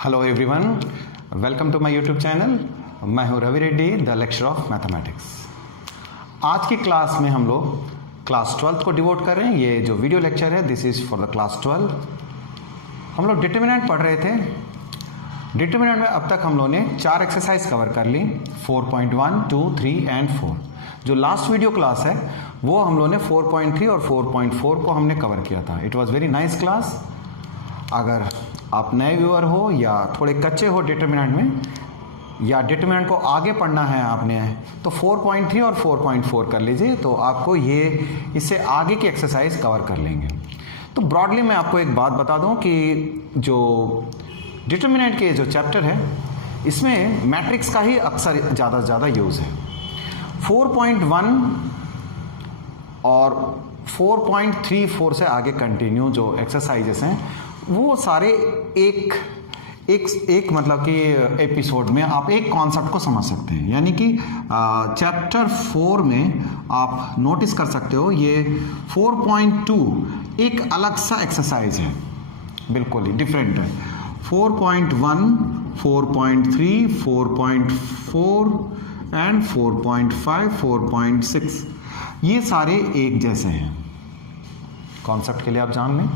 Hello everyone, welcome to my YouTube channel. मैं हूं Ravi Reddy, the lecture of mathematics. आज की क्लास में हम लोग क्लास 12 को डिवोट कर रहे हैं। ये जो वीडियो लेक्चर है this is for the class 12। हम लोग डिटरमिनेंट पढ़ रहे थे। डिटरमिनेंट में अब तक हम लोगों ने 4 एक्सरसाइज कवर कर ली, 4.1, 2, 3 एंड 4। जो लास्ट वीडियो क्लास है वो हम लोगों ने 4.3 और 4.4 को हमने कवर किया था। It was very nice class. अगर आप नए व्यूअर हो या थोड़े कच्चे हो डिटरमिनेंट में, या डिटरमिनेंट को आगे पढ़ना है आपने, तो 4.3 और 4.4 कर लीजिए, तो आपको ये इससे आगे की एक्सरसाइज कवर कर लेंगे। तो ब्रॉडली मैं आपको एक बात बता दूं कि जो डिटरमिनेंट के जो चैप्टर है इसमें मैट्रिक्स का ही अक्सर ज़्यादा से ज़्यादा यूज़ है। 4.1 और 4.34 से आगे कंटिन्यू जो एक्सरसाइजेस हैं वो सारे एक मतलब कि एपिसोड में आप एक कॉन्सेप्ट को समझ सकते हैं। यानी कि चैप्टर 4 में आप नोटिस कर सकते हो ये 4.2 एक अलग सा एक्सरसाइज है, बिल्कुल ही डिफरेंट है। 4.1, 4.3, 4.4 एंड 4.5, 4.6 ये सारे एक जैसे हैं। कॉन्सेप्ट के लिए आप जान लें,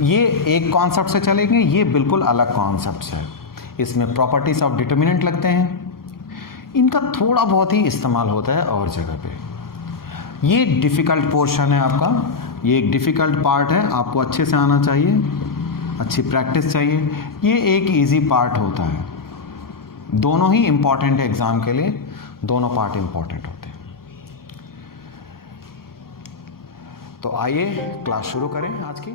ये एक कॉन्सेप्ट से चलेंगे, ये बिल्कुल अलग कॉन्सेप्ट है। इसमें प्रॉपर्टीज ऑफ डिटरमिनेंट लगते हैं, इनका थोड़ा बहुत ही इस्तेमाल होता है और जगह पे। ये डिफ़िकल्ट पोर्शन है आपका, ये एक डिफ़िकल्ट पार्ट है, आपको अच्छे से आना चाहिए, अच्छी प्रैक्टिस चाहिए। ये एक इजी पार्ट होता है। दोनों ही इम्पॉर्टेंट है एग्ज़ाम के लिए, दोनों पार्ट इम्पॉर्टेंट होते हैं। तो आइए क्लास शुरू करें आज की।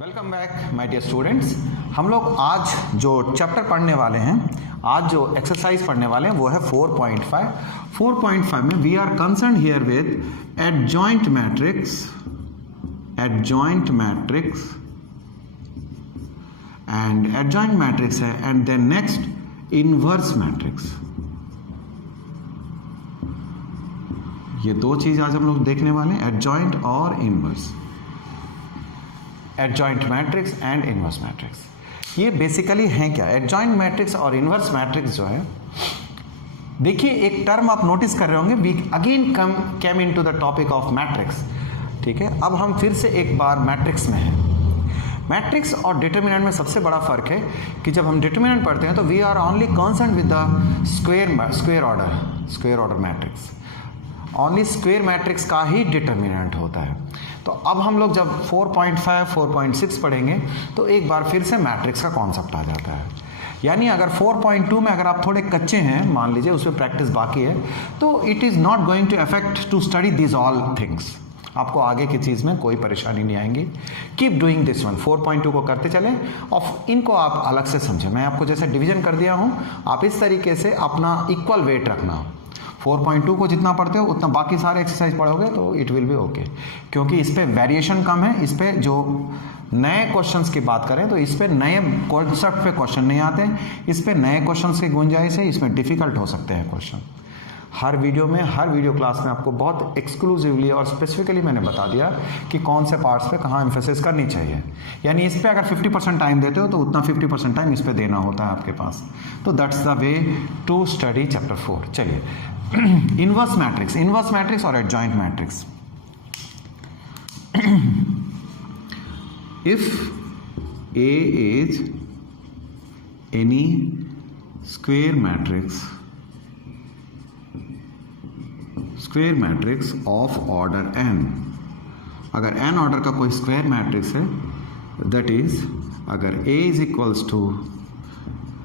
Welcome back my dear students. हम लोग आज जो चैप्टर पढ़ने वाले हैं, आज जो एक्सरसाइज पढ़ने वाले हैं वो है 4.5। 4.5 में we are concern here with adjoint matrix and adjoint matrix है, and then next inverse matrix. ये दो चीज आज हम लोग देखने वाले हैं, एडजॉइंट और inverse. Adjoint matrix and inverse matrix ये बेसिकली हैं क्या? एडजॉइंट मैट्रिक्स और इनवर्स मैट्रिक्स जो है, देखिए एक टर्म आप नोटिस कर रहे होंगे, we again came into the topic of matrix. ठीक है, अब हम फिर से एक बार मैट्रिक्स में हैं। मैट्रिक्स और डिटरमिनेंट में सबसे बड़ा फर्क है कि जब हम डिटरमिनेंट पढ़ते हैं तो we are only concern with the square order matrix. Only square matrix का ही डिटरमिनेंट होता है। तो अब हम लोग जब 4.5, 4.6 पढ़ेंगे तो एक बार फिर से मैट्रिक्स का कॉन्सेप्ट आ जाता है। यानी अगर 4.2 में अगर आप थोड़े कच्चे हैं, मान लीजिए उसमें प्रैक्टिस बाकी है, तो it is not going to affect to study this all things. आपको आगे की चीज़ में कोई परेशानी नहीं आएंगी। Keep doing this one. 4.2 को करते चलें और इनको आप अलग से समझें। मैं आपको जैसे डिवीजन कर दिया हूँ, आप इस तरीके से अपना इक्वल वेट रखना। 4.2 को जितना पढ़ते हो उतना बाकी सारे एक्सरसाइज पढ़ोगे तो इट विल बी ओके, क्योंकि इस पे वेरिएशन कम है। इस पे जो नए क्वेश्चंस की बात करें तो इस पे नए कॉन्सेप्ट पे क्वेश्चन नहीं आते, इस पे नए क्वेश्चंस की गुंजाइश है, इसमें डिफिकल्ट हो सकते हैं क्वेश्चन। हर वीडियो में, हर वीडियो क्लास में आपको बहुत एक्सक्लूसिवली और स्पेसिफिकली मैंने बता दिया कि कौन से पार्ट्स पे कहाँ एम्फेसिस करनी चाहिए। यानी इस पे अगर 50% टाइम देते हो तो उतना 50% टाइम इस पे देना होता है आपके पास। तो that's the way to study chapter 4। चलिए, इनवर्स मैट्रिक्स और adjoint matrix. If A is any square matrix of order n, अगर n ऑर्डर का कोई स्क्वायर मैट्रिक्स है, दैट इज अगर A is equals to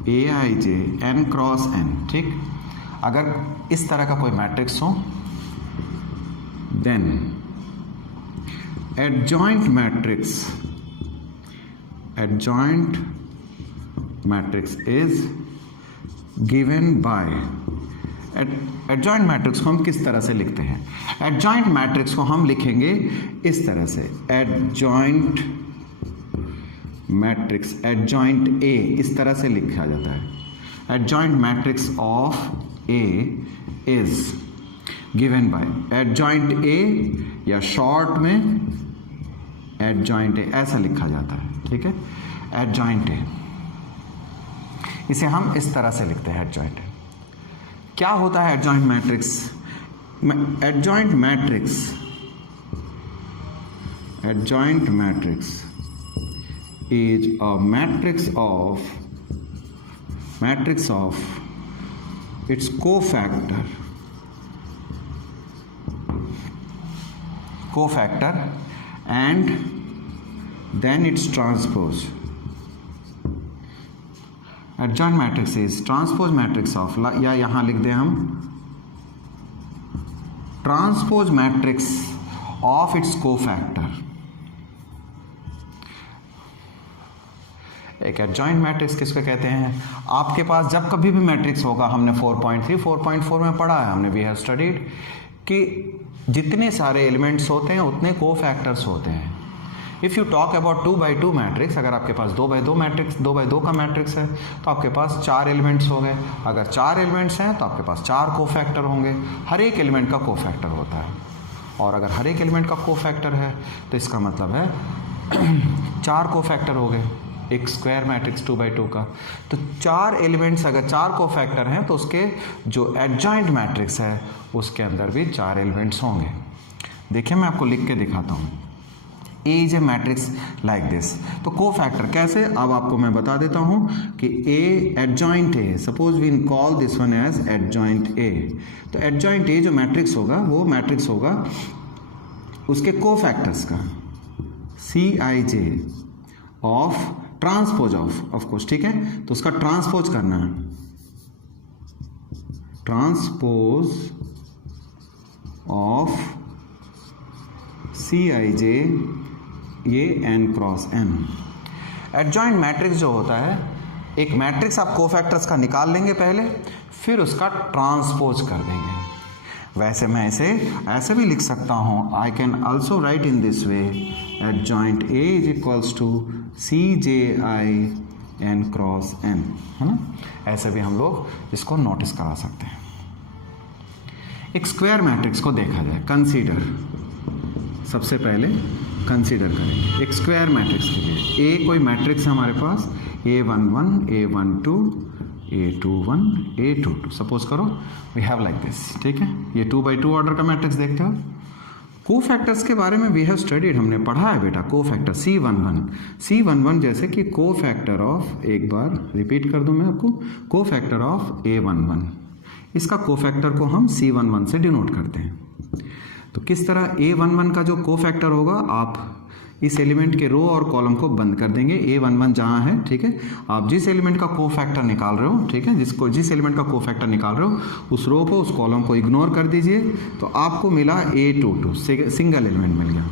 Aij n cross n, ठीक, अगर इस तरह का कोई मैट्रिक्स हो, then adjoint matrix is given by. Adjoint matrix को हम किस तरह से लिखते हैं? एडजॉइंट मैट्रिक्स को हम लिखेंगे इस तरह से, एडजॉइंट मैट्रिक्स एडजॉइंट ए इस तरह से लिखा जाता है। adjoint matrix of A is given by adjoint A, या शॉर्ट में adjoint A ऐसा लिखा जाता है, ठीक है, adjoint A, इसे हम इस तरह से लिखते हैं adjoint A। क्या होता है adjoint matrix? adjoint matrix is a matrix of its cofactor and then its transpose। adjoint matrix is transpose matrix of, या यहां लिख दें हम transpose matrix of its cofactor. एक एडजॉइंट मैट्रिक्स किसको कहते हैं? आपके पास जब कभी भी मैट्रिक्स होगा, हमने 4.3 4.4 में पढ़ा है, हमने वी हैव स्टडीड कि जितने सारे एलिमेंट्स होते हैं उतने कोफैक्टर्स होते हैं। If you talk about 2x2 matrix, अगर आपके पास 2x2 मैट्रिक्स 2x2 का मैट्रिक्स है तो आपके पास 4 एलिमेंट्स हो गए। अगर 4 एलिमेंट्स हैं तो आपके पास 4 कोफैक्टर होंगे। हर एक एलिमेंट का कोफैक्टर होता है, और अगर हर एक एलिमेंट का कोफैक्टर है तो इसका मतलब है 4 कोफैक्टर हो गए एक स्क्वायर मैट्रिक्स 2x2 का। तो 4 एलिमेंट्स अगर 4 कोफैक्टर हैं तो उसके जो एडजॉइंट मैट्रिक्स है उसके अंदर भी 4 एलिमेंट्स होंगे। देखिए मैं आपको लिख के दिखाता हूँ। A is a matrix like this। तो कोफैक्टर कैसे, अब आपको मैं बता देता हूँ कि A adjoint A, suppose we call this one as adjoint A। तो adjoint A जो मैट्रिक्स होगा वो मैट्रिक्स होगा उसके कोफैक्टर्स का Cij of transpose of course, ठीक है। तो उसका ट्रांसपोज करना है, ट्रांसपोज ऑफ Cij ये n cross n। Adjoint matrix जो होता है, एक मैट्रिक्स आप कोफैक्टर्स का निकाल लेंगे पहले, फिर उसका ट्रांसपोज कर देंगे। वैसे मैं इसे ऐसे भी लिख सकता हूँ, I can also write in this way, adjoint A is equals to Cji n cross n, है ना। ऐसे भी हम लोग इसको नोटिस करा सकते हैं। एक स्क्वायर मैट्रिक्स को देखा जाए, कंसीडर, सबसे पहले कंसीडर करेंगे एक स्क्वायर मैट्रिक्स के लिए। ए कोई मैट्रिक्स है हमारे पास, A11 A12 A21 A22, suppose करो वी हैव लाइक दिस, ठीक है। ये 2x2 ऑर्डर का मैट्रिक्स देखते हो। कोफैक्टर्स के बारे में वी हैव स्टडीड, हमने पढ़ा है बेटा। कोफैक्टर C11 जैसे कि कोफैक्टर ऑफ, एक बार रिपीट कर दूं मैं आपको, कोफैक्टर ऑफ A11, इसका कोफैक्टर को हम C11 से डिनोट करते हैं। तो किस तरह A11 का जो कोफैक्टर होगा, आप इस एलिमेंट के रो और कॉलम को बंद कर देंगे। A11 जहाँ है, ठीक है, आप जिस एलिमेंट का कोफैक्टर निकाल रहे हो, ठीक है, जिस एलिमेंट का कोफैक्टर निकाल रहे हो उस रो को, उस कॉलम को इग्नोर कर दीजिए। तो आपको मिला A22, सिंगल एलिमेंट मिल गया।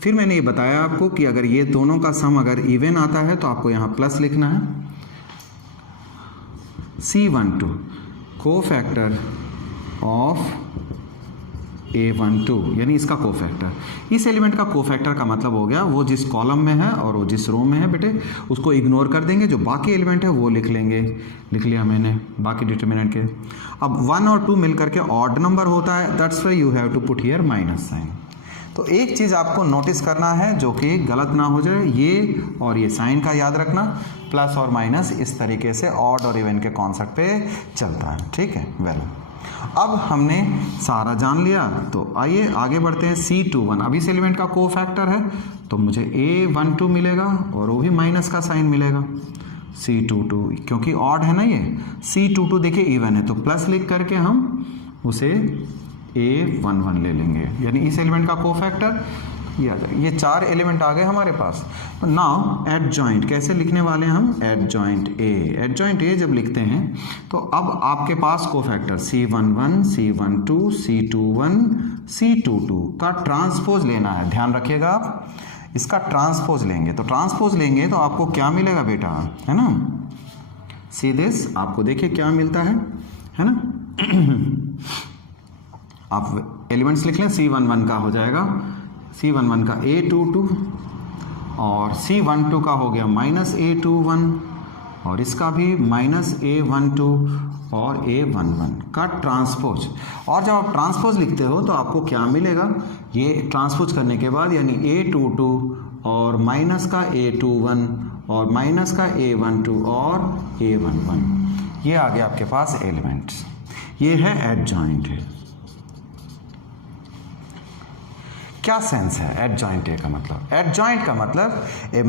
फिर मैंने ये बताया आपको कि अगर ये दोनों का सम अगर इवन आता है तो आपको यहाँ प्लस लिखना है। C12 कोफैक्टर ऑफ A12 यानी इसका कोफैक्टर। इस एलिमेंट का कोफैक्टर का मतलब हो गया वो जिस कॉलम में है और वो जिस रो में है बेटे, उसको इग्नोर कर देंगे, जो बाकी एलिमेंट है वो लिख लेंगे। लिख लिया मैंने बाकी डिटरमिनेंट के। अब 1 और 2 मिलकर के ऑड नंबर होता है, that's why you have to put here minus sign. तो एक चीज़ आपको नोटिस करना है जो कि गलत ना हो जाए, ये और ये साइन का याद रखना, प्लस और माइनस इस तरीके से ऑड और इवन के कॉन्सेप्ट पे चलता है, ठीक है। वेल, अब हमने सारा जान लिया, तो आइए आगे बढ़ते हैं। C21 अब इस एलिमेंट का कोफैक्टर है तो मुझे A12 मिलेगा और वो भी माइनस का साइन मिलेगा। C22 क्योंकि ऑड है ना ये, C22 देखिए इवन है तो प्लस लिख करके हम उसे A11 ले लेंगे, यानी इस एलिमेंट का कोफैक्टर ये आ जाएगा। ये 4 एलिमेंट आ गए हमारे पास। तो नाउ एडजॉइंट कैसे लिखने वाले हैं हम? एडजॉइंट ए जब लिखते हैं तो अब आपके पास cofactor C11 C12 C21 C22 का ट्रांसपोज लेना है। ध्यान रखिएगा, आप इसका ट्रांसपोज लेंगे तो आपको क्या मिलेगा बेटा, है ना। सी दिस, आपको देखिए क्या मिलता है ना। आप एलिमेंट्स लिख लें, C11 का हो जाएगा, C11 का A22 और C12 का हो गया माइनस A21 और इसका भी -A12 और A11 का ट्रांसपोज। और जब आप ट्रांसपोज लिखते हो तो आपको क्या मिलेगा, ये ट्रांसपोज करने के बाद यानी A22 और माइनस का A21 और माइनस का A12 और A11, ये आ गया आपके पास एलिमेंट्स। ये है एडजॉइंट है। क्या सेंस है एडजॉइंट ए का मतलब? एडजॉइंट का मतलब a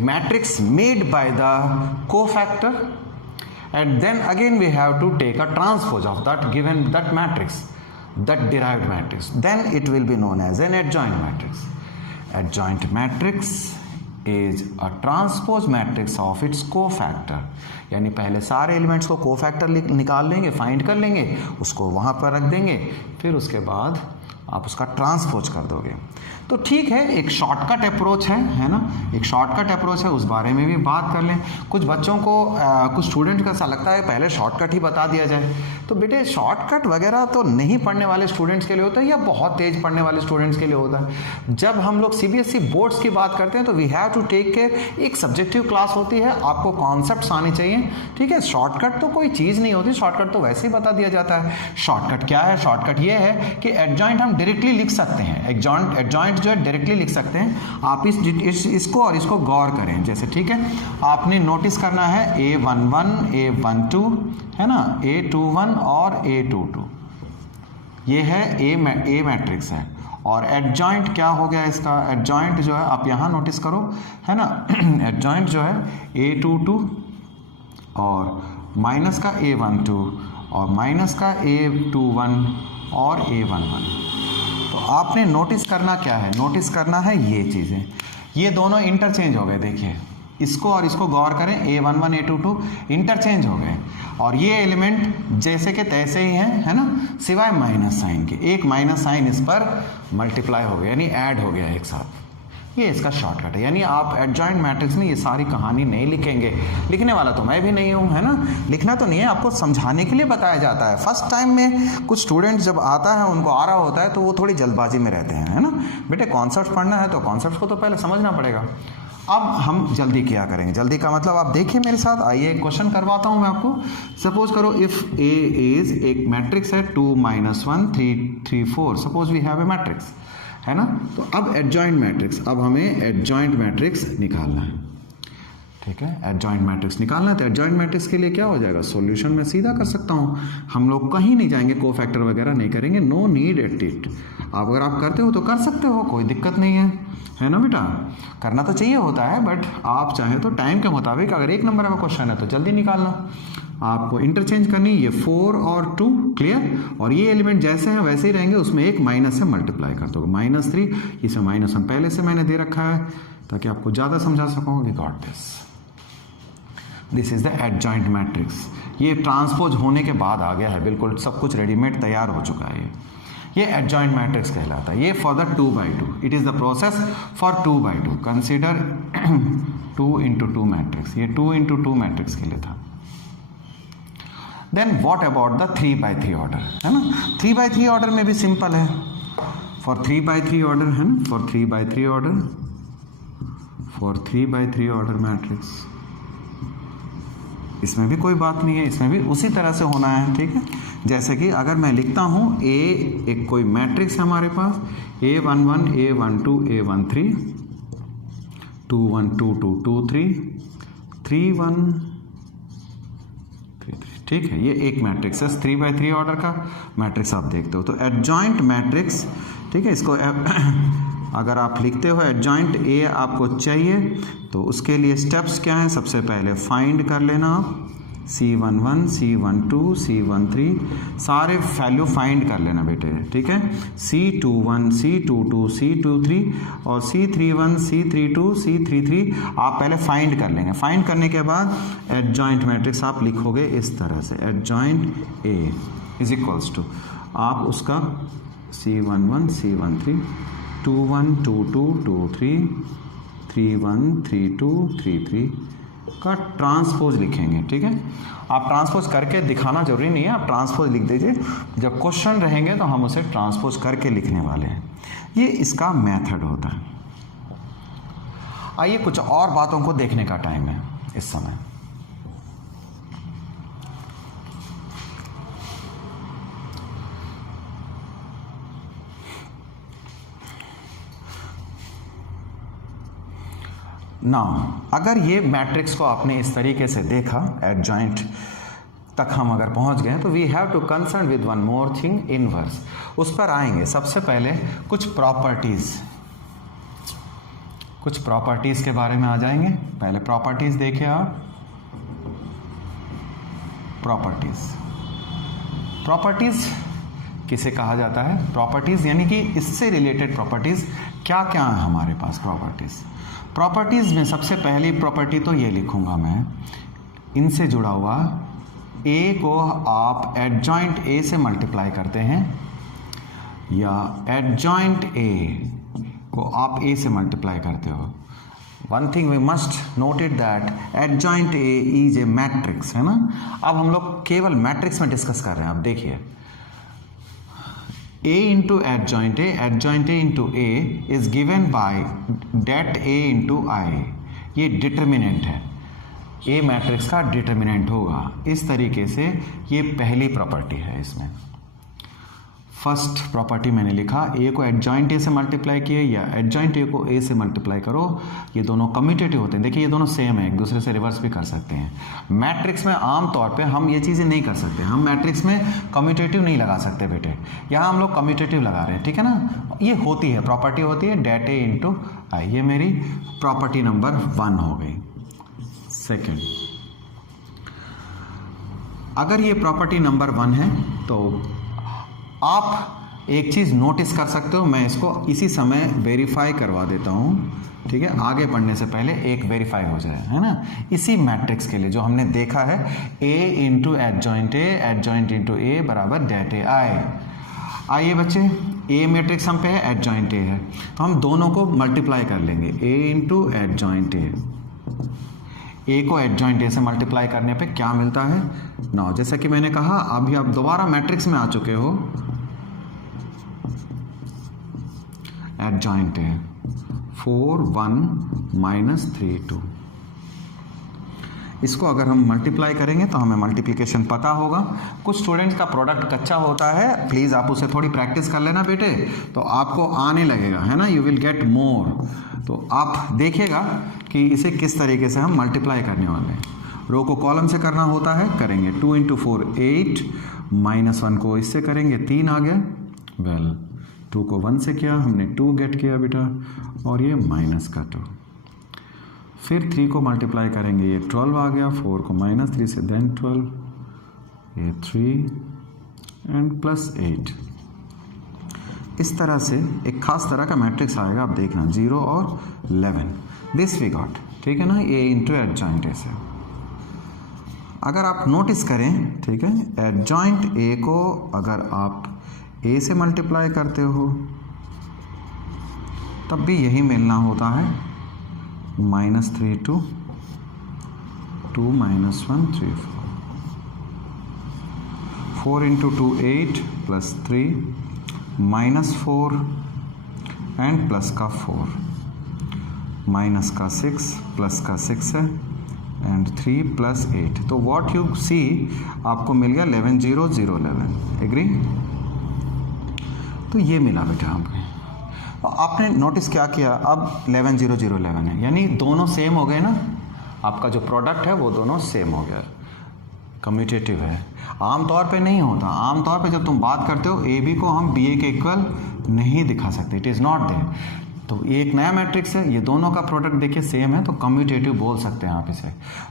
matrix made by the cofactor and then again we have to take a transpose of that given that matrix, that derived matrix, then it will be known as an adjoint matrix. Adjoint matrix is a transpose matrix of its cofactor, यानी पहले सारे elements को cofactor निकाल लेंगे, find कर लेंगे, उसको वहाँ पर रख देंगे, फिर उसके बाद आप उसका ट्रांसपोज कर दोगे। तो ठीक है, एक शॉर्टकट अप्रोच है ना, एक शॉर्टकट अप्रोच है, उस बारे में भी बात कर लें। कुछ बच्चों को कुछ स्टूडेंट का ऐसा लगता है पहले शॉर्टकट ही बता दिया जाए, तो बेटे शॉर्टकट वगैरह तो नहीं पढ़ने वाले स्टूडेंट्स के लिए होता है या बहुत तेज पढ़ने वाले स्टूडेंट्स के लिए होता है। जब हम लोग CBSE बोर्ड्स की बात करते हैं तो we have to take care, एक सब्जेक्टिव क्लास होती है, आपको कॉन्सेप्ट्स आने चाहिए, ठीक है। शॉर्टकट तो कोई चीज़ नहीं होती, शॉर्टकट तो वैसे ही बता दिया जाता है। शॉर्टकट क्या है? शॉर्टकट ये है कि एडजॉइंट हम डायरेक्टली लिख सकते हैं, एडजॉइंट जो है डायरेक्टली लिख सकते हैं। आप इसको और इसको गौर करें, जैसे ठीक है, आपने नोटिस करना है A11 A12 है ना, A21 और A22, ये है ए मैट्रिक्स है। और एडजॉइंट क्या हो गया इसका? एडजॉइंट जो है आप यहाँ नोटिस करो, है ना, एडजॉइंट जो है A22 और माइनस का A12 और माइनस का A21 और A11। तो आपने नोटिस करना क्या है? नोटिस करना है ये चीज़ें, ये दोनों इंटरचेंज हो गए। देखिए इसको और इसको गौर करें, A11 A22 इंटरचेंज हो गए, और ये एलिमेंट जैसे कि तैसे ही हैं, है ना, सिवाय माइनस साइन के। एक माइनस साइन इस पर मल्टीप्लाई हो गया, यानी ऐड हो गया एक साथ। ये इसका शॉर्टकट है। यानी आप एडजॉइंट मैट्रिक्स में ये सारी कहानी नहीं लिखेंगे, लिखने वाला तो मैं भी नहीं हूँ, है ना, लिखना तो नहीं है, आपको समझाने के लिए बताया जाता है। फर्स्ट टाइम में कुछ स्टूडेंट जब आता है, उनको आ रहा होता है, तो वो थोड़ी जल्दबाजी में रहते हैं, है ना। बेटे कॉन्सेप्ट पढ़ना है तो कॉन्सेप्ट को तो पहले समझना पड़ेगा। अब हम जल्दी क्या करेंगे? जल्दी का मतलब आप देखिए मेरे साथ, आइए एक क्वेश्चन करवाता हूँ मैं आपको। सपोज करो इफ ए इज एक मैट्रिक्स है 2 -1 3 3 4, suppose we have a matrix, है ना। तो अब एडजॉइंट मैट्रिक्स, अब हमें एडजॉइंट मैट्रिक्स निकालना है, ठीक है। एडजॉइंट मैट्रिक्स निकालना है तो एडजॉइंट मैट्रिक्स के लिए क्या हो जाएगा? सॉल्यूशन मैं सीधा कर सकता हूँ, हम लोग कहीं नहीं जाएंगे, कोफैक्टर वगैरह नहीं करेंगे, नो नीड एट इट। आप अगर आप करते हो तो कर सकते हो, कोई दिक्कत नहीं है ना बेटा, करना तो चाहिए होता है, बट आप चाहें तो टाइम के मुताबिक, अगर एक नंबर का क्वेश्चन है तो जल्दी निकालना। आपको इंटरचेंज करनी, ये 4 और 2 क्लियर, और ये एलिमेंट जैसे हैं वैसे ही रहेंगे, उसमें एक माइनस से मल्टीप्लाई कर दो, -3, इसे माइनस हम पहले से मैंने दे रखा है ताकि आपको ज़्यादा समझा सकूँ। We got this is the adjoint matrix. ये ट्रांसपोज होने के बाद आ गया है, बिल्कुल सब कुछ रेडीमेड तैयार हो चुका है। ये एडजॉइंट मैट्रिक्स कहलाता है। ये for the 2/2, it is the process for 2/2। Consider 2 × 2 matrix, ये 2 × 2 मैट्रिक्स के लिए था। Then what about the 3/3 order, है ना। 3/3 ऑर्डर में भी सिंपल है, फॉर 3/3 ऑर्डर, है ना, for 3/3 order, for 3/3 order matrix, इसमें भी कोई बात नहीं है, इसमें भी उसी तरह से होना है, ठीक है। जैसे कि अगर मैं लिखता हूँ ए, एक कोई मैट्रिक्स है हमारे पास, A11 A12 A13 2 1 2 2 2 3 3 1 3 3, ठीक है। ये एक मैट्रिक्स है 3/3 ऑर्डर का मैट्रिक्स, आप देखते हो। तो एडजॉइंट मैट्रिक्स, ठीक है, इसको अगर आप लिखते हो एडजॉइंट ए आपको चाहिए, तो उसके लिए स्टेप्स क्या हैं? सबसे पहले फाइंड कर लेना आप C11 C12 C13, सारे वैल्यू फाइंड कर लेना बेटे, ठीक है। C21 C22 C23 और C31 C32 C33 आप पहले फाइंड कर लेंगे। फाइंड करने के बाद एडजॉइंट मैट्रिक्स आप लिखोगे इस तरह से, adjoint A is equals to, आप उसका C11 C13 2 1 2 2 2 3 3 1 3 2 3 3 का ट्रांसपोज लिखेंगे, ठीक है। आप ट्रांसपोज करके दिखाना जरूरी नहीं है, आप ट्रांसपोज लिख दीजिए। जब क्वेश्चन रहेंगे तो हम उसे ट्रांसपोज करके लिखने वाले हैं। ये इसका मेथड होता है। आइए कुछ और बातों को देखने का टाइम है इस समय। नाउ अगर ये मैट्रिक्स को आपने इस तरीके से देखा, एडजॉइंट तक हम अगर पहुंच गए, तो we have to concern with one more thing, inverse. उस पर आएंगे। सबसे पहले कुछ प्रॉपर्टीज के बारे में आ जाएंगे। पहले प्रॉपर्टीज देखिए आप। प्रॉपर्टीज किसे कहा जाता है? प्रॉपर्टीज यानी कि इससे रिलेटेड प्रॉपर्टीज क्या क्या है हमारे पास। प्रॉपर्टीज में सबसे पहली प्रॉपर्टी तो ये लिखूंगा मैं, इनसे जुड़ा हुआ ए को आप एडजॉइंट ए से मल्टीप्लाई करते हैं, या एडजॉइंट ए को आप ए से मल्टीप्लाई करते हो। One thing we must note it that adjoint A is a matrix, है ना। अब हम लोग केवल मैट्रिक्स में डिस्कस कर रहे हैं। अब देखिए, A into adjoint A into A is given by det A into I। ये डिटर्मिनेंट है, A मैट्रिक्स का डिटर्मिनेंट होगा। इस तरीके से ये पहली प्रॉपर्टी है। इसमें फर्स्ट प्रॉपर्टी मैंने लिखा, A को एडजॉइंट A से मल्टीप्लाई किए या एडजॉइंट A को A से मल्टीप्लाई करो, ये दोनों कम्यूटेटिव होते हैं। देखिए ये दोनों सेम है, एक दूसरे से रिवर्स भी कर सकते हैं। मैट्रिक्स में आम तौर पे हम ये चीज़ें नहीं कर सकते। हम मैट्रिक्स में कम्यूटेटिव नहीं लगा सकते बेटे, यहाँ हम लोग कम्यूटेटिव लगा रहे हैं, ठीक है ना। ये होती है, प्रॉपर्टी होती है det A इंटू आई। ये मेरी प्रॉपर्टी नंबर 1 हो गई। सेकेंड, अगर ये प्रॉपर्टी नंबर 1 है तो आप एक चीज़ नोटिस कर सकते हो, मैं इसको इसी समय वेरीफाई करवा देता हूँ, ठीक है। आगे बढ़ने से पहले एक वेरीफाई हो जाए, है ना। इसी मैट्रिक्स के लिए जो हमने देखा है, A into adjoint A, adjoint into A बराबर det A आई। आइए बच्चे, A मैट्रिक्स हम पे है, एडजॉइंट ए है, तो हम दोनों को मल्टीप्लाई कर लेंगे। A into adjoint A, A को एडजॉइंट ए से मल्टीप्लाई करने पे क्या मिलता है 9। जैसा कि मैंने कहा, अभी आप दोबारा मैट्रिक्स में आ चुके हो। एडजॉइंट है 4 1 माइनस 3 2। इसको अगर हम मल्टीप्लाई करेंगे तो हमें मल्टीप्लिकेशन पता होगा। कुछ स्टूडेंट्स का प्रोडक्ट कच्चा होता है, प्लीज़ आप उसे थोड़ी प्रैक्टिस कर लेना बेटे, तो आपको आने लगेगा, है ना। You will get more. तो आप देखिएगा कि इसे किस तरीके से हम मल्टीप्लाई करने वाले हैं। रो को कॉलम से करना होता है, करेंगे 2 इंटू 4 8, -1 को इससे करेंगे 3 आ गया। वेल 2 को 1 से किया हमने 2 गेट किया बेटा, और ये माइनस का 2। फिर 3 को मल्टीप्लाई करेंगे, ये 12 आ गया। 4 को -3 से देन 12, ये 3 एंड +8। इस तरह से एक खास तरह का मैट्रिक्स आएगा, आप देखना 0 और 11। दिस वी गॉट, ठीक है ना, A इंटू एडजॉइंट ए से। अगर आप नोटिस करें, ठीक है, एडजॉइंट A को अगर आप A से मल्टीप्लाई करते हो तब भी यही मिलना होता है, -3 2 2 -1 3 4 इंटू 2 8 +3 -4 एंड प्लस का 4, माइनस का 6 प्लस का 6 है एंड 3 + 8। तो व्हाट यू सी आपको मिल गया 11 0 0 11। एग्री? तो ये मिला बेटा हमको। आपने नोटिस क्या किया, अब 11 0 0 11 है, यानी दोनों सेम हो गए ना। आपका जो प्रोडक्ट है वो दोनों सेम हो गया, कम्यूटेटिव है। आमतौर पे नहीं होता। आमतौर पे जब तुम बात करते हो ए बी को हम बी ए के इक्वल नहीं दिखा सकते, इट इज़ नॉट देयर। तो ये एक नया मैट्रिक्स है, ये दोनों का प्रोडक्ट देखिए सेम है, तो कम्यूटेटिव बोल सकते हैं आप इसे।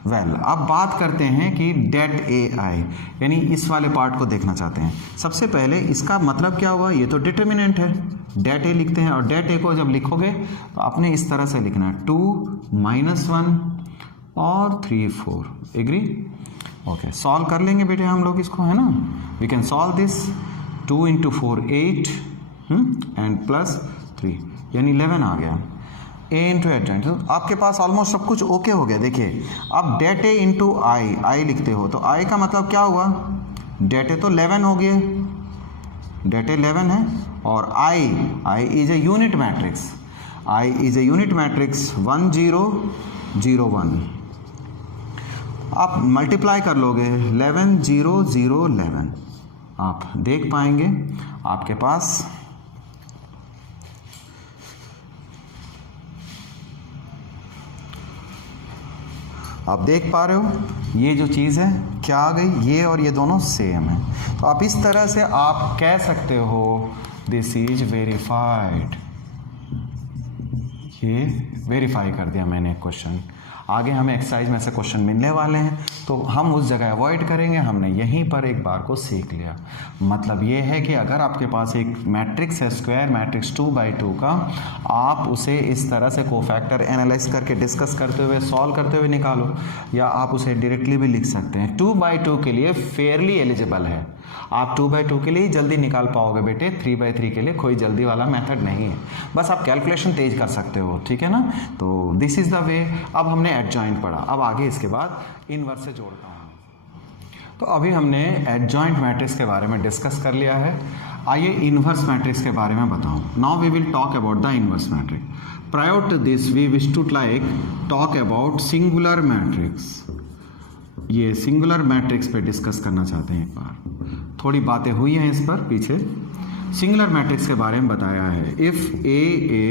वेल, अब बात करते हैं कि det A I, यानी इस वाले पार्ट को देखना चाहते हैं। सबसे पहले इसका मतलब क्या हुआ, ये तो डिटर्मिनेंट है, det A लिखते हैं, और det A को जब लिखोगे तो आपने इस तरह से लिखना है 2 -1 और 3 4। एग्री? ओके, सॉल्व कर लेंगे बेटे हम लोग इसको, है ना। We can solve this. 2 into 4 8 and +3 यानी 11 आ गया। A इंटू एडजॉइंट, तो आपके पास ऑलमोस्ट सब कुछ ओके हो गया। देखिए अब det A इंटू आई लिखते हो तो आई का मतलब क्या हुआ, det A तो 11 हो गया, det A 11 है, और I is a unit matrix. I is a unit matrix 1 0 0 1. आप मल्टीप्लाई कर लोगे 11 0 0 11, आप देख पाएंगे आपके पास आप देख पा रहे हो ये जो चीज़ है क्या आ गई, ये और ये दोनों सेम है। तो आप इस तरह से आप कह सकते हो दिस इज वेरीफाइड, ये वेरीफाई कर दिया मैंने क्वेश्चन। आगे हमें एक्सरसाइज में से क्वेश्चन मिलने वाले हैं तो हम उस जगह अवॉइड करेंगे, हमने यहीं पर एक बार को सीख लिया। मतलब ये है कि अगर आपके पास एक मैट्रिक्स है स्क्वायर मैट्रिक्स 2/2 का, आप उसे इस तरह से कोफैक्टर एनालाइज करके डिस्कस करते हुए सॉल्व करते हुए निकालो, या आप उसे डायरेक्टली भी लिख सकते हैं। 2/2 के लिए फेयरली एलिजिबल है, आप 2/2 के लिए ही जल्दी निकाल पाओगे बेटे, 3/3 के लिए कोई जल्दी वाला मेथड नहीं है, बस आप कैलकुलेशन तेज कर सकते हो, ठीक है ना। तो दिस इज द वे। अब हमने एडजॉइंट पढ़ा, अब आगे इसके बाद इनवर्स से जोड़ता हूँ। तो अभी हमने एडजॉइंट मैट्रिक्स के बारे में डिस्कस कर लिया है, आइए इनवर्स मैट्रिक्स के बारे में बताऊँ। Now we will talk about the inverse matrix. Prior to this we wish to talk about singular matrix. ये सिंगुलर मैट्रिक्स पे डिस्कस करना चाहते हैं एक बार, थोड़ी बातें हुई हैं इस पर पीछे। सिंगुलर मैट्रिक्स के बारे में बताया है, if A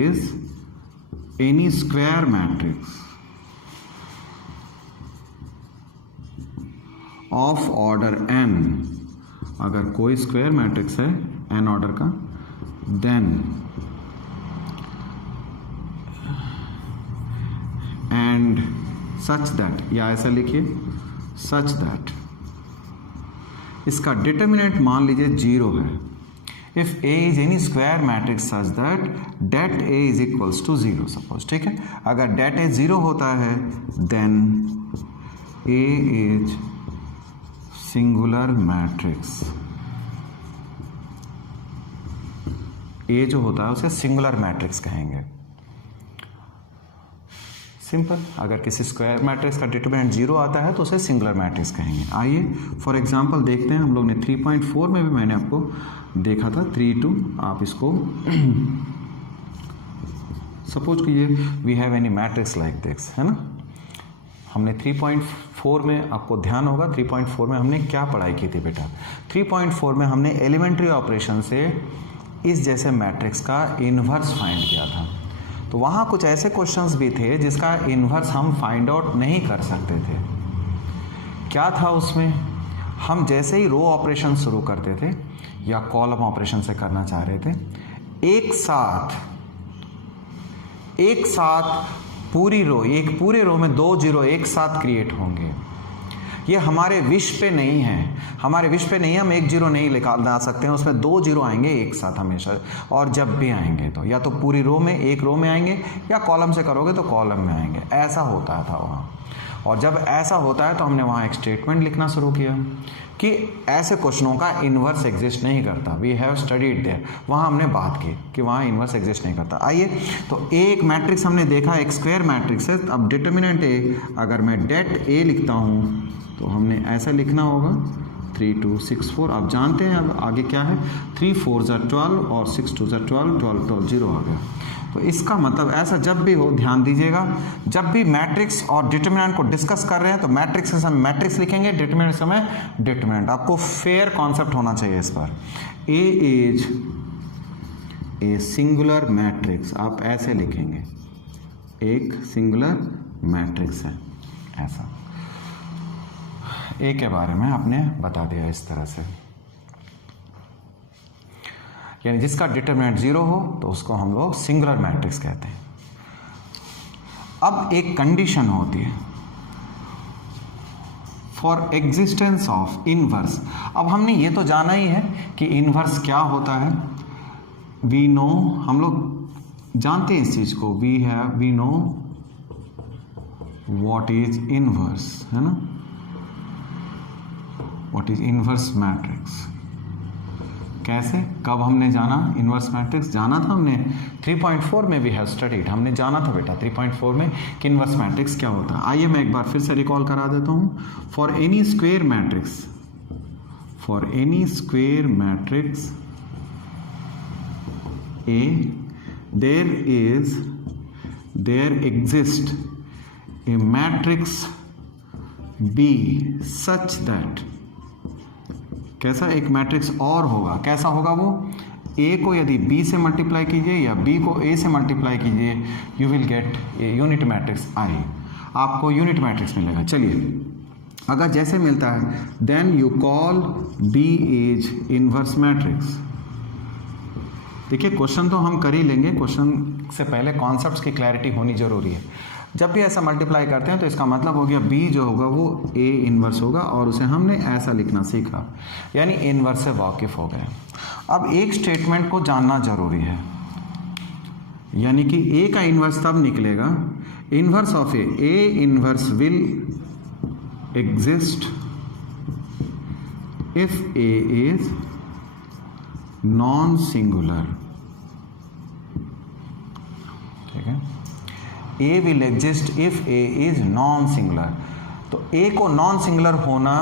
is any square matrix of order n, अगर कोई स्क्वायर मैट्रिक्स है n ऑर्डर का, देन एंड सच दैट, या ऐसा लिखिए सच दैट, इसका डिटर्मिनेंट मान लीजिए 0 है। If A is any square matrix such that det A is equals to 0 suppose, ठीक है। अगर डेट ए 0 होता है then A is singular matrix. A जो होता है उसे सिंगुलर मैट्रिक्स कहेंगे, सिंपल। अगर किसी स्क्वायर मैट्रिक्स का डिटरमिनेंट 0 आता है तो उसे सिंगुलर मैट्रिक्स कहेंगे। आइए फॉर एग्जांपल देखते हैं, हम लोग ने 3.4 में भी मैंने आपको देखा था 3 2, आप इसको सपोज कीजिए we have any matrix like this, है ना। हमने 3.4 में, आपको ध्यान होगा 3.4 में हमने क्या पढ़ाई की थी बेटा, 3.4 में हमने एलिमेंट्री ऑपरेशन से इस जैसे मैट्रिक्स का इन्वर्स फाइंड किया था। तो वहाँ कुछ ऐसे क्वेश्चंस भी थे जिसका इन्वर्स हम फाइंड आउट नहीं कर सकते थे। क्या था उसमें, हम जैसे ही रो ऑपरेशन शुरू करते थे या कॉलम ऑपरेशन से करना चाह रहे थे, एक साथ पूरी रो, एक पूरे रो में 2 0 एक साथ क्रिएट होंगे। ये हमारे विश पे नहीं है, हमारे विश पे नहीं, हम 1 0 नहीं निकालना सकते हैं, उसमें 2 0 आएंगे एक साथ हमेशा, और जब भी आएंगे तो या तो पूरी रो में एक रो में आएंगे या कॉलम से करोगे तो कॉलम में आएंगे, ऐसा होता था वहाँ। और जब ऐसा होता है तो हमने वहाँ एक स्टेटमेंट लिखना शुरू किया कि ऐसे क्वेश्चनों का इन्वर्स एग्जिस्ट नहीं करता, वी हैव स्टडीड देयर, वहाँ हमने बात की कि वहाँ इन्वर्स एग्जिस्ट नहीं करता। आइए, तो एक मैट्रिक्स हमने देखा, एक स्क्वायर मैट्रिक्स है। अब डिटर्मिनेंट ए, अगर मैं डेट ए लिखता हूँ तो हमने ऐसा लिखना होगा 3 2 6 4। आप जानते हैं अब आगे क्या है, 3 4 12 और 6 2 12 12 12 0 आ गया। तो इसका मतलब ऐसा जब भी हो, ध्यान दीजिएगा, जब भी मैट्रिक्स और डिटर्मिनेंट को डिस्कस कर रहे हैं तो मैट्रिक्स के समय मैट्रिक्स लिखेंगे, डिटर्मिनेंट समय डिटर्मिनेंट। आपको फेयर कॉन्सेप्ट होना चाहिए इस पर। ए इज ए सिंगुलर मैट्रिक्स, आप ऐसे लिखेंगे, एक सिंगुलर मैट्रिक्स है, ऐसा। ए के बारे में आपने बता दिया इस तरह से, यानी जिसका डिटरमिनेंट 0 हो तो उसको हम लोग सिंगुलर मैट्रिक्स कहते हैं। अब एक कंडीशन होती है फॉर एग्जिस्टेंस ऑफ इनवर्स। अब हमने ये तो जाना ही है कि इनवर्स क्या होता है, वी नो, हम लोग जानते हैं इस चीज को, we know what is inverse, है ना, व्हाट इज इनवर्स मैट्रिक्स। कैसे, कब हमने जाना इनवर्स मैट्रिक्स, जाना था हमने 3.4 में, वी हैव स्टडीड, हमने जाना था बेटा 3.4 में कि इनवर्स मैट्रिक्स क्या होता है। आइए मैं एक बार फिर से रिकॉल करा देता हूँ। For any square matrix, for any square matrix A, there is there exist a matrix B such that, कैसा एक मैट्रिक्स और होगा, कैसा होगा वो, ए को यदि बी से मल्टीप्लाई कीजिए या बी को ए से मल्टीप्लाई कीजिए, you will get a unit matrix I, आपको यूनिट मैट्रिक्स मिलेगा। चलिए, अगर जैसे मिलता है then you call B is inverse matrix. देखिए क्वेश्चन तो हम कर ही लेंगे, क्वेश्चन से पहले कॉन्सेप्ट्स की क्लैरिटी होनी जरूरी है। जब भी ऐसा मल्टीप्लाई करते हैं तो इसका मतलब हो गया बी जो होगा वो ए इनवर्स होगा, और उसे हमने ऐसा लिखना सीखा, यानी इनवर्स से वाकिफ हो गए। अब एक स्टेटमेंट को जानना जरूरी है, यानी कि ए का इनवर्स तब निकलेगा, inverse of A inverse will exist if A is non singular. ठीक है, A will exist if A is non singular. तो ए को नॉन सिंगुलर होना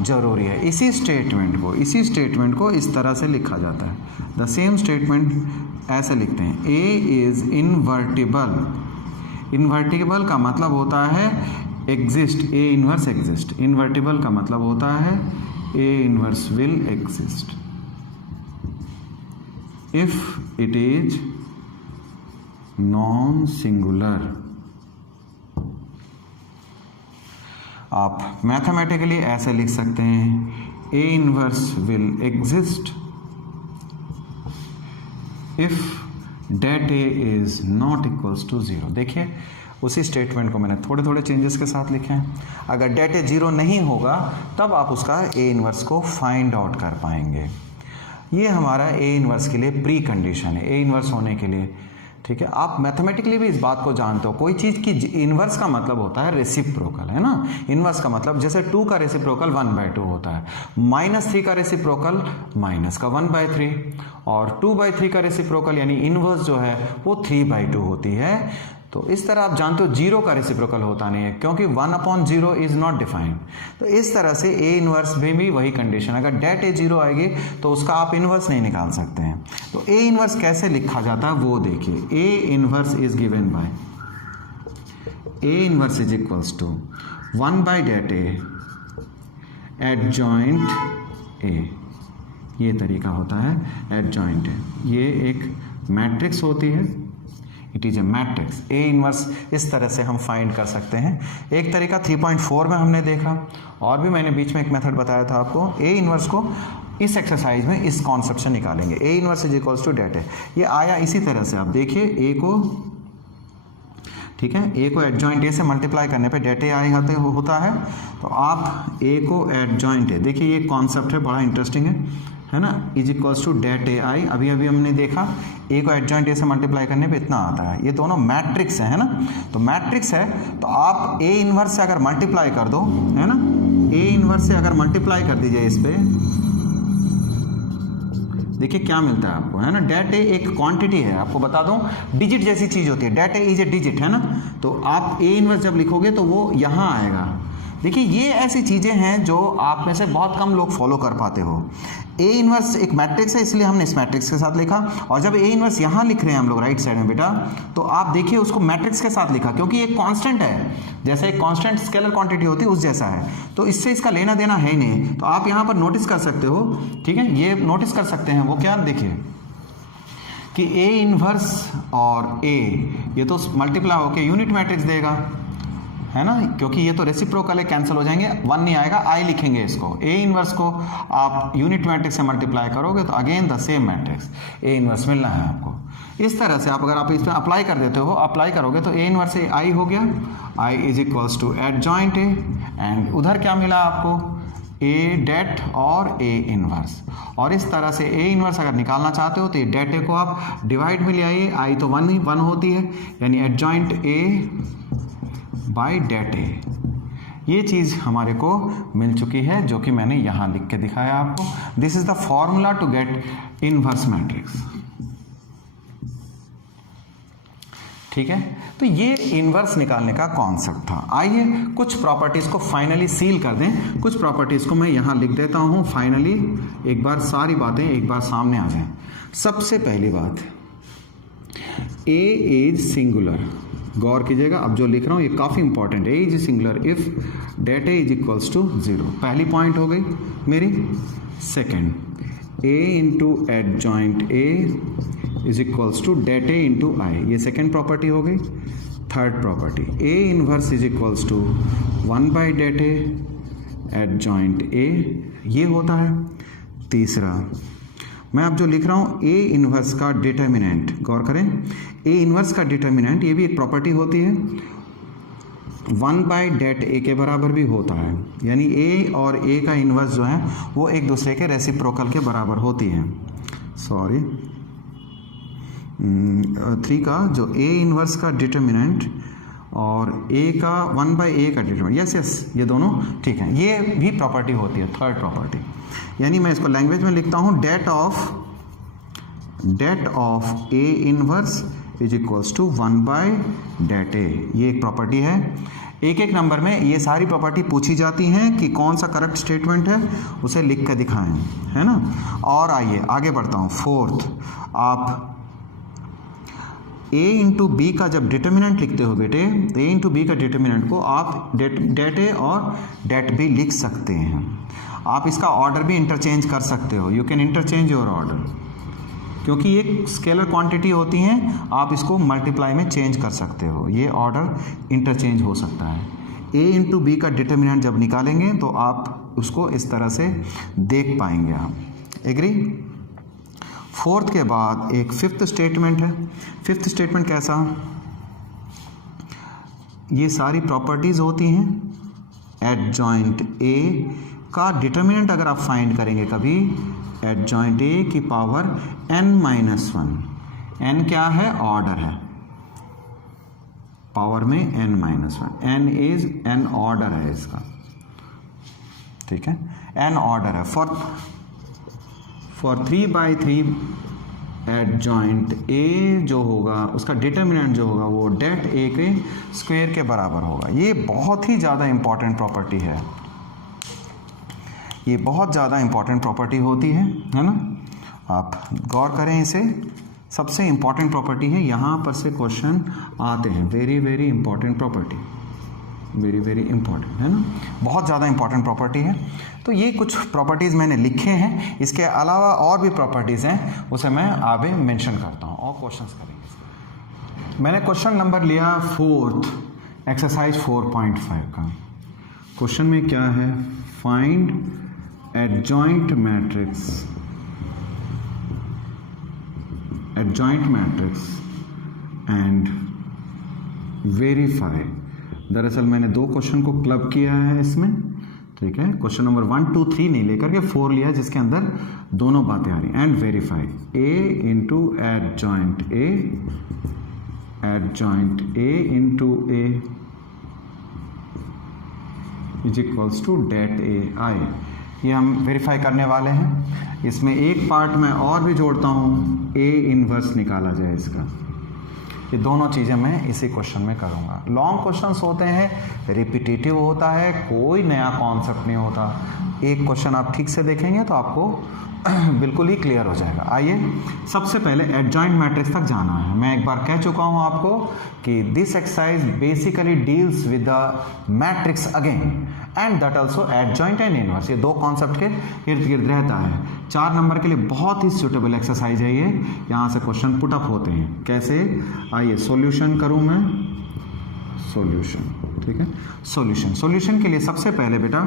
जरूरी है। इसी स्टेटमेंट को इस तरह से लिखा जाता है, द सेम स्टेटमेंट ऐसे लिखते हैं, ए इज इनवर्टिबल। इनवर्टिबल का मतलब होता है exist, A inverse exist. Invertible का मतलब होता है A inverse will exist if it is non singular. आप मैथमेटिकली ऐसे लिख सकते हैं, A inverse will exist if det A is not equals to zero. देखिए उसी स्टेटमेंट को मैंने थोड़े थोड़े चेंजेस के साथ लिखे हैं। अगर डेट ए जीरो नहीं होगा तब आप उसका ए इनवर्स को फाइंड आउट कर पाएंगे। ये हमारा ए इनवर्स के लिए प्री कंडीशन है, ए इनवर्स होने के लिए। ठीक है, आप मैथमेटिकली भी इस बात को जानते हो, कोई चीज़ की इनवर्स का मतलब होता है रेसिप्रोकल, है ना। इनवर्स का मतलब जैसे 2 का रेसिप्रोकल 1/2 होता है, -3 का रेसिप्रोकल -1/3, और 2/3 का रेसिप्रोकल यानी इनवर्स जो है वो 3/2 होती है। तो इस तरह आप जानते हो 0 का रेसिप्रोकल होता नहीं है, क्योंकि 1/0 इज नॉट डिफाइंड। तो इस तरह से ए इनवर्स में भी वही कंडीशन, अगर डेट ए 0 आएगी तो उसका आप इनवर्स नहीं निकाल सकते हैं। तो ए इनवर्स कैसे लिखा जाता है वो देखिए, A inverse is given by, A inverse is equals to 1/det A adjoint A. ये तरीका होता है एडजॉइंट ए। ये एक मैट्रिक्स होती है, it is a matrix. A inverse इस तरह से हम फाइंड कर सकते हैं। एक तरीका 3.4 में हमने देखा, और भी मैंने बीच में एक मेथड बताया था आपको। ए इनवर्स को इस एक्सरसाइज में इस कॉन्सेप्ट से निकालेंगे, A inverse is equals to det A. ये आया इसी तरह से, आप देखिए ए को, ठीक है, ए को एडजॉइंट ए से मल्टीप्लाई करने पे डेट ए आई होता है। तो आप ए को एडजॉइंट ए, देखिए ये कॉन्सेप्ट है, बड़ा इंटरेस्टिंग है ना, is equals to det A आई। अभी हमने देखा ए को एडजॉइंट ए से मल्टीप्लाई करने पे इतना आता है। ये दोनों मैट्रिक्स है ना, तो मैट्रिक्स है तो आप ए इनवर्स से अगर मल्टीप्लाई कर दो, है ना, ए इनवर्स से अगर मल्टीप्लाई कर दीजिए इस पे, देखिए क्या मिलता है आपको, है ना। डेट ए एक क्वांटिटी है, आपको बता दूं डिजिट जैसी चीज होती है, det A is a digit, है ना। तो आप ए इनवर्स जब लिखोगे तो वो यहाँ आएगा। देखिए ये ऐसी चीजें हैं जो आप में से बहुत कम लोग फॉलो कर पाते हो। ए इनवर्स एक मैट्रिक्स है, इसलिए हमने इस मैट्रिक्स के साथ लिखा, और जब ए इनवर्स यहाँ लिख रहे हैं हम लोग राइट साइड में बेटा, तो आप देखिए उसको मैट्रिक्स के साथ लिखा, क्योंकि एक कांस्टेंट है, जैसे एक कांस्टेंट स्केलर क्वांटिटी होती है उस जैसा है, तो इससे इसका लेना देना है ही नहीं। तो आप यहाँ पर नोटिस कर सकते हो, ठीक है, ये नोटिस कर सकते हैं, वो क्या, देखिए कि ए इनवर्स और ए ये तो मल्टीप्लाई होकर यूनिट मैट्रिक्स देगा, है ना, क्योंकि ये तो रेसिप्रोकल है, कैंसिल हो जाएंगे, 1 नहीं आएगा, आई लिखेंगे इसको। ए इनवर्स को आप यूनिट मैट्रिक्स से मल्टीप्लाई करोगे तो again the same matrix A inverse मिलना है आपको। इस तरह से आप अगर आप इसमें अप्लाई कर देते हो, अप्लाई करोगे तो ए इनवर्स ए आई हो गया, I is equals to adjoint A, and उधर क्या मिला आपको, ए डेट और ए इनवर्स। और इस तरह से ए इनवर्स अगर निकालना चाहते हो तो ये डेट ए को आप डिवाइड में ले आइए, आई तो 1 होती है, यानी adjoint A bye date A. ये चीज़ हमारे को मिल चुकी है, जो कि मैंने यहाँ लिख के दिखाया आपको। This is the formula to get inverse matrix. ठीक है, तो ये इनवर्स निकालने का कॉन्सेप्ट था। आइए कुछ प्रॉपर्टीज को फाइनली सील कर दें। कुछ प्रॉपर्टीज को मैं यहाँ लिख देता हूँ फाइनली, एक बार सारी बातें एक बार सामने आ जाएं। सबसे पहली बात, ए इज सिंगुलर, गौर कीजिएगा, अब जो लिख रहा हूँ ये काफ़ी इंपॉर्टेंट है। A is singular if det A is equals to 0, पहली पॉइंट हो गई मेरी। Second, A into adjoint A is equals to det A into I, ये सेकेंड प्रॉपर्टी हो गई। Third property, A inverse is equals to 1 by det A adjoint A, ये होता है। तीसरा, मैं अब जो लिख रहा हूँ ए इनवर्स का डिटर्मिनेंट, गौर करें, ए इनवर्स का डिटर्मिनेंट ये भी एक प्रॉपर्टी होती है, 1 बाई डेट ए के बराबर भी होता है, यानी ए और ए का इनवर्स जो है वो एक दूसरे के रेसिप्रोकल के बराबर होती है। सॉरी, 3 का जो ए इनवर्स का डिटर्मिनेंट और ए का 1 बाई ए का डिटर्मिनेंट, यस ये दोनों ठीक है, ये भी प्रॉपर्टी होती है, थर्ड प्रॉपर्टी। यानी मैं इसको लैंग्वेज में लिखता हूँ, det of A inverse is equals to 1 by det A, ये एक प्रॉपर्टी है। एक एक नंबर में ये सारी प्रॉपर्टी पूछी जाती हैं कि कौन सा करेक्ट स्टेटमेंट है उसे लिख कर दिखाएं, है ना। और आइए आगे बढ़ता हूँ। फोर्थ, आप a इंटू बी का जब डिटर्मिनेंट लिखते हो बेटे, a इंटू बी का डिटर्मिनेंट को आप डेट ए और डेट बी लिख सकते हैं। आप इसका ऑर्डर भी इंटरचेंज कर सकते हो, you can interchange your order, क्योंकि ये स्केलर क्वांटिटी होती हैं, आप इसको मल्टीप्लाई में चेंज कर सकते हो, ये ऑर्डर इंटरचेंज हो सकता है। a इंटू बी का डिटर्मिनेंट जब निकालेंगे तो आप उसको इस तरह से देख पाएंगे आप, एग्री। फोर्थ के बाद एक फिफ्थ स्टेटमेंट है। फिफ्थ स्टेटमेंट कैसा, ये सारी प्रॉपर्टीज होती हैं। एडजॉइंट ए का डिटर्मिनेंट अगर आप फाइंड करेंगे कभी, एडजॉइंट ए की पावर n-1, n क्या है, ऑर्डर है, पावर में n-1, n ऑर्डर है इसका, ठीक है, n ऑर्डर है। फॉर 3/3 एडजॉइंट ए जो होगा उसका डिटर्मिनेंट जो होगा वो डेट ए के स्क्वायर के बराबर होगा। ये बहुत ही ज़्यादा इंपॉर्टेंट प्रॉपर्टी है, ये बहुत ज़्यादा इंपॉर्टेंट प्रॉपर्टी होती है ना। आप गौर करें, इसे सबसे इंपॉर्टेंट प्रॉपर्टी है, यहाँ पर से क्वेश्चन आते हैं, very very important property, very very important, है ना, बहुत ज़्यादा इंपॉर्टेंट प्रॉपर्टी है। तो ये कुछ प्रॉपर्टीज़ मैंने लिखे हैं, इसके अलावा और भी प्रॉपर्टीज़ हैं, उसे मैं आगे मेंशन करता हूँ और क्वेश्चंस करेंगे। मैंने क्वेश्चन नंबर लिया फोर्थ, एक्सरसाइज 4.5 का। क्वेश्चन में क्या है, find adjoint matrix and verify. दरअसल मैंने 2 क्वेश्चन को क्लब किया है इसमें, ठीक है, क्वेश्चन नंबर 1, 2, 3 नहीं लेकर के 4 लिया, जिसके अंदर दोनों बातें आ रही। And verify A into adjoint A into A is equals to det A I, ये हम वेरीफाई करने वाले हैं। इसमें एक पार्ट मैं और भी जोड़ता हूँ, ए इनवर्स निकाला जाए इसका। ये दोनों चीज़ें मैं इसी क्वेश्चन में करूँगा। लॉन्ग क्वेश्चंस होते हैं, रिपीटेटिव होता है, कोई नया कॉन्सेप्ट नहीं होता। एक क्वेश्चन आप ठीक से देखेंगे तो आपको बिल्कुल ही क्लियर हो जाएगा। आइए सबसे पहले एडजॉइंट मैट्रिक्स तक जाना है। मैं एक बार कह चुका हूँ आपको कि this exercise basically deals with the matrix again and that also adjoint and inverse, ये 2 कॉन्सेप्ट के इर्द गिर्द रहता है। 4 नंबर के लिए बहुत ही सूटेबल एक्सरसाइज है ये, यहाँ से क्वेश्चन पुटअप होते हैं। कैसे, आइए सॉल्यूशन करूँ मैं, सॉल्यूशन, ठीक है, सॉल्यूशन के लिए सबसे पहले बेटा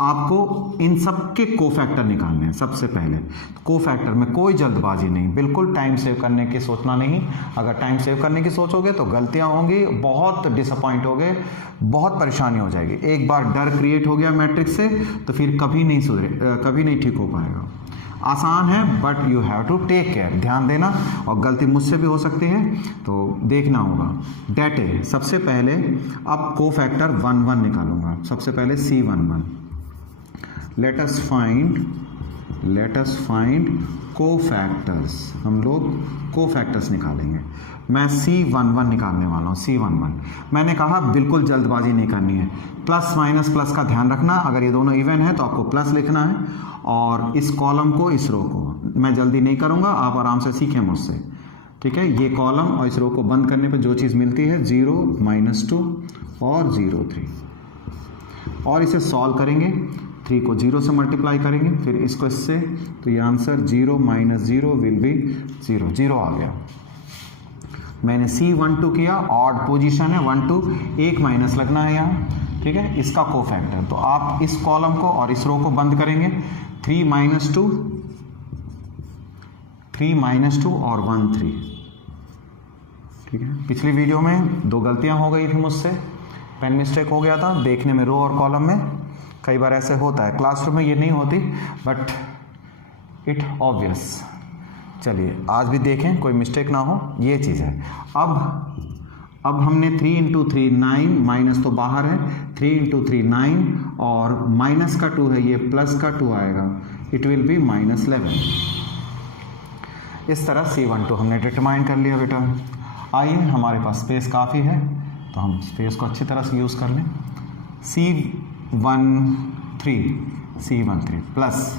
आपको इन सब के कोफैक्टर निकालने हैं। सबसे पहले कोफैक्टर में कोई जल्दबाजी नहीं, बिल्कुल टाइम सेव करने की सोचना नहीं। अगर टाइम सेव करने की सोचोगे तो गलतियां होंगी, बहुत डिसअपॉइंट होगे, बहुत परेशानी हो जाएगी। एक बार डर क्रिएट हो गया मैट्रिक्स से तो फिर कभी नहीं ठीक हो पाएगा। आसान है but you have to take care, ध्यान देना, और गलती मुझसे भी हो सकती है तो देखना होगा। डेट ए, सबसे पहले अब कोफैक्टर 1 निकालूंगा। सबसे पहले C11, let us find cofactors, हम लोग कोफैक्टर्स निकालेंगे। मैं C11 निकालने वाला हूँ। C11 मैंने कहा बिल्कुल जल्दबाजी नहीं करनी है, प्लस माइनस प्लस का ध्यान रखना, अगर ये दोनों इवन है तो आपको प्लस लिखना है, और इस कॉलम को इस रो को मैं जल्दी नहीं करूँगा, आप आराम से सीखें मुझसे। ठीक है, ये कॉलम और इस रो को बंद करने पे जो चीज़ मिलती है 0 -2 और 0 3, और इसे सॉल्व करेंगे, 3 को 0 से मल्टीप्लाई करेंगे, फिर इसको इससे, तो ये आंसर 0 - 0 विल बी 0, 0 आ गया। मैंने C12 किया, ऑड पोजीशन है 1 2, एक माइनस लगना है यहाँ, ठीक है, इसका कोफैक्टर। तो आप इस कॉलम को और इस रो को बंद करेंगे, 3 - 2, 3 - 2 और 1 3, ठीक है। पिछली वीडियो में 2 गलतियां हो गई थी मुझसे, पेन मिस्टेक हो गया था देखने में रो और कॉलम में, कई बार ऐसे होता है, क्लासरूम में ये नहीं होती बट इट ऑब्वियस। चलिए आज भी देखें कोई मिस्टेक ना हो, ये चीज़ है। अब हमने 3 × 3 9, माइनस तो बाहर है, 3 × 3 9 और माइनस का 2 है, ये प्लस का 2 आएगा, इट विल बी -11। इस तरह C12 हमने डिटरमाइन कर लिया बेटा। आइए, हमारे पास स्पेस काफ़ी है तो हम स्पेस को अच्छी तरह से यूज़ कर लें। C13 प्लस,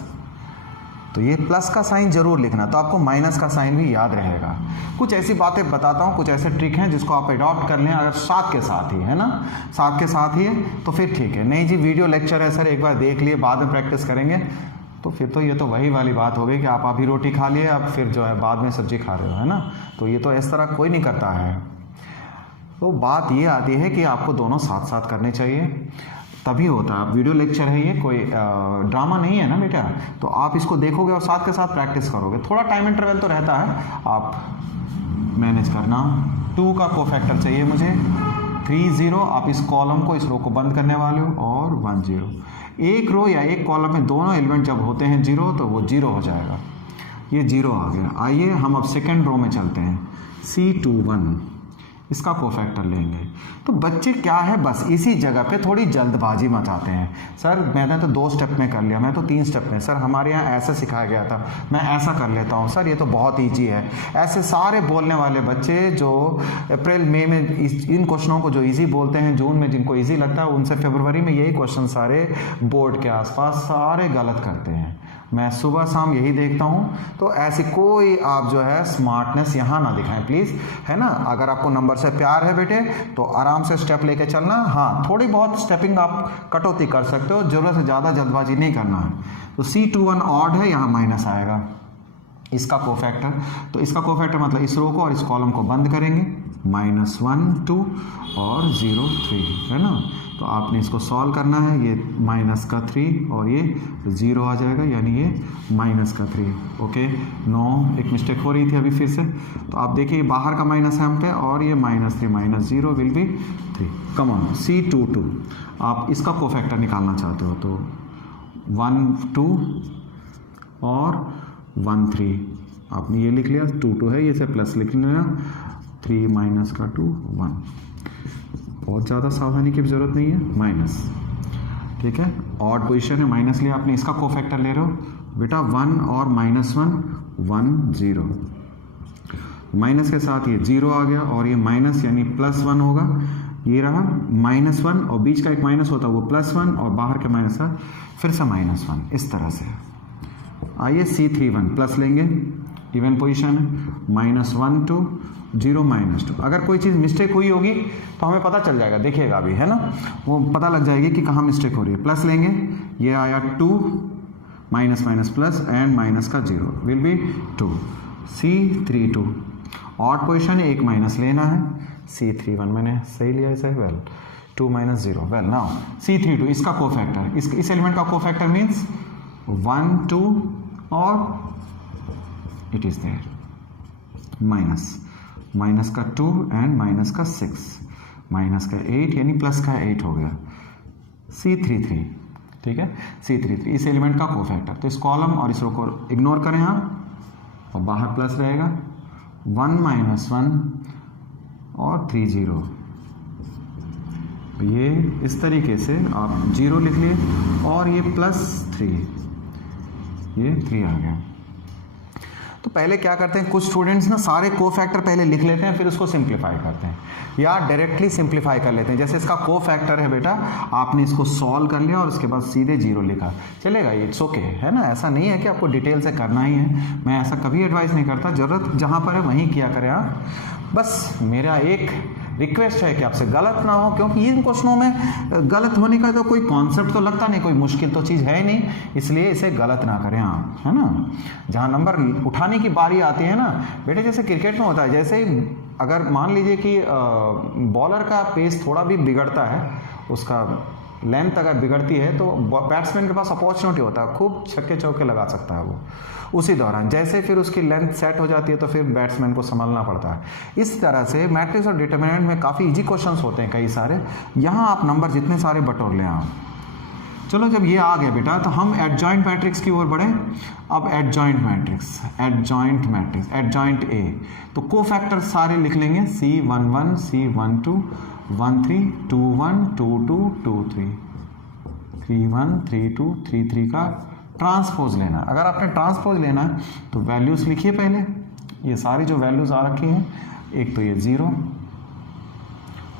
तो ये प्लस का साइन जरूर लिखना, तो आपको माइनस का साइन भी याद रहेगा। कुछ ऐसी बातें बताता हूँ, कुछ ऐसे ट्रिक हैं जिसको आप अडॉप्ट कर लें, अगर साथ के साथ ही है ना, साथ के साथ ही है तो फिर ठीक है। नहीं जी वीडियो लेक्चर है सर, एक बार देख लिए बाद में प्रैक्टिस करेंगे, तो फिर तो ये तो वही वाली बात हो गई कि आप अभी रोटी खा लिए, अब फिर जो है बाद में सब्जी खा रहे हो, है ना। तो ये तो इस तरह कोई नहीं करता है। तो बात ये आती है कि आपको दोनों साथ साथ करने चाहिए, तभी होता है। आप वीडियो लेक्चर है, ये कोई ड्रामा नहीं है ना बेटा, तो आप इसको देखोगे और साथ के साथ प्रैक्टिस करोगे। थोड़ा टाइम इंटरवल तो रहता है, आप मैनेज करना। 2 का कोफैक्टर चाहिए मुझे, 3 0, आप इस कॉलम को, इस रो को बंद करने वाले हो, और 1 0। एक रो या एक कॉलम में दोनों एलिमेंट जब होते हैं 0 तो वो 0 हो जाएगा, ये 0 आ गया। आइए हम अब सेकेंड रो में चलते हैं, C21, इसका कोफैक्टर लेंगे। तो बच्चे क्या है, बस इसी जगह पे थोड़ी जल्दबाजी मचाते हैं। सर मैंने तो 2 स्टेप में कर लिया, मैं तो 3 स्टेप में, सर हमारे यहाँ ऐसा सिखाया गया था, मैं ऐसा कर लेता हूँ, सर ये तो बहुत ईजी है। ऐसे सारे बोलने वाले बच्चे जो अप्रैल मई में इन क्वेश्चनों को जो ईजी बोलते हैं, जून में जिनको ईजी लगता है, उनसे फरवरी में यही क्वेश्चन सारे बोर्ड के आसपास सारे गलत करते हैं। मैं सुबह शाम यही देखता हूँ। तो ऐसी कोई आप जो है स्मार्टनेस यहाँ ना दिखाएं प्लीज़, है ना। अगर आपको नंबर से प्यार है बेटे तो आराम से स्टेप लेके चलना। हाँ, थोड़ी बहुत स्टेपिंग आप कटौती कर सकते हो, ज़रूरत से ज़्यादा जल्दबाजी नहीं करना है। तो C21 ऑड है, यहाँ माइनस आएगा, इसका कोफैक्टर। तो इसका कोफैक्टर मतलब इस रो को और इस कॉलम को बंद करेंगे, -1 2 और 0 3, है ना। तो आपने इसको सॉल्व करना है, ये -3 और ये 0 आ जाएगा, यानी ये -3। ओके, नो, एक मिस्टेक हो रही थी अभी फिर से। तो आप देखिए बाहर का माइनस है हम पे, और ये -3 -0 will be 3। Come on, C22 आप इसका कोफैक्टर निकालना चाहते हो तो 1 2 और 1 3, आपने ये लिख लिया, 2 2 है, ये से प्लस लिख लेना, 3 माइनस का 2 1। बहुत ज़्यादा सावधानी की ज़रूरत नहीं है, माइनस, ठीक है। ऑड पोजीशन है, माइनस लिया आपने, इसका कोफैक्टर ले रहे हो बेटा 1 और -1 1 0, माइनस के साथ ये 0 आ गया, और ये माइनस यानी +1 होगा, ये रहा -1 और बीच का एक माइनस होता है वो +1 और बाहर के माइनस का फिर से -1, इस तरह से। आइए C31 प्लस लेंगे, इवन पोजीशन है, -1 2 0 -2। अगर कोई चीज़ मिस्टेक हुई होगी तो हमें पता चल जाएगा, देखिएगा अभी, है ना, वो पता लग जाएगी कि कहाँ मिस्टेक हो रही है। प्लस लेंगे, ये आया 2 minus minus plus and minus का 0 will be 2। C32 odd position है, एक माइनस लेना है, C31 मैंने सही लिया इसे, वेल 2 - 0, वेल नाउ C32 इसका कोफैक्टर, इस एलिमेंट का कोफैक्टर मीन्स 1 2 और इट इज देयर माइनस का 2 एंड माइनस का 6, माइनस का 8 यानी प्लस का 8 हो गया, C33, ठीक है। C33 इस एलिमेंट का कोफैक्टर। तो इस कॉलम और इस रो को इग्नोर करें आप, और बाहर प्लस रहेगा, 1 -1 और 3 0। ये इस तरीके से आप 0 लिख लिए, और ये +3, ये 3 आ गया। तो पहले क्या करते हैं, कुछ स्टूडेंट्स ना सारे कोफैक्टर पहले लिख लेते हैं, फिर उसको सिंप्लीफाई करते हैं या डायरेक्टली सिंप्लीफाई कर लेते हैं। जैसे इसका कोफैक्टर है बेटा, आपने इसको सॉल्व कर लिया और उसके बाद सीधे 0 लिखा, चलेगा, इट्स ओके, है ना। ऐसा नहीं है कि आपको डिटेल से करना ही है, मैं ऐसा कभी एडवाइस नहीं करता, ज़रूरत जहाँ पर है वहीं किया करें आप। बस मेरा एक रिक्वेस्ट है कि आपसे गलत ना हो, क्योंकि इन क्वेश्चनों में गलत होने का तो कोई कॉन्सेप्ट तो लगता नहीं, कोई मुश्किल तो चीज़ है नहीं, इसलिए इसे गलत ना करें आप, है ना। जहाँ नंबर उठाने की बारी आती है ना बेटे, जैसे क्रिकेट में होता है, जैसे ही अगर मान लीजिए कि बॉलर का पेस थोड़ा भी बिगड़ता है, उसका लेंथ अगर बिगड़ती है तो बैट्समैन के पास अपॉर्चुनिटी होता है, खूब छक्के चौके लगा सकता है वो उसी दौरान। जैसे फिर उसकी लेंथ सेट हो जाती है तो फिर बैट्समैन को संभालना पड़ता है। इस तरह से मैट्रिक्स और डिटरमिनेंट में काफ़ी इजी क्वेश्चंस होते हैं कई सारे, यहाँ आप नंबर जितने सारे बटोर लें आप। चलो जब ये आ गया बेटा तो हम एडजॉइंट मैट्रिक्स की ओर बढ़े। अब एडजॉइंट मैट्रिक्स, एडजॉइंट ए, तो कोफैक्टर सारे लिख लेंगे, C11, C12, 13, 21, 22, 23, 31, 32, 33 का ट्रांसपोज लेना। अगर आपने ट्रांसपोज लेना है तो वैल्यूज़ लिखिए पहले, ये सारी जो वैल्यूज़ आ रखी हैं, एक तो ये 0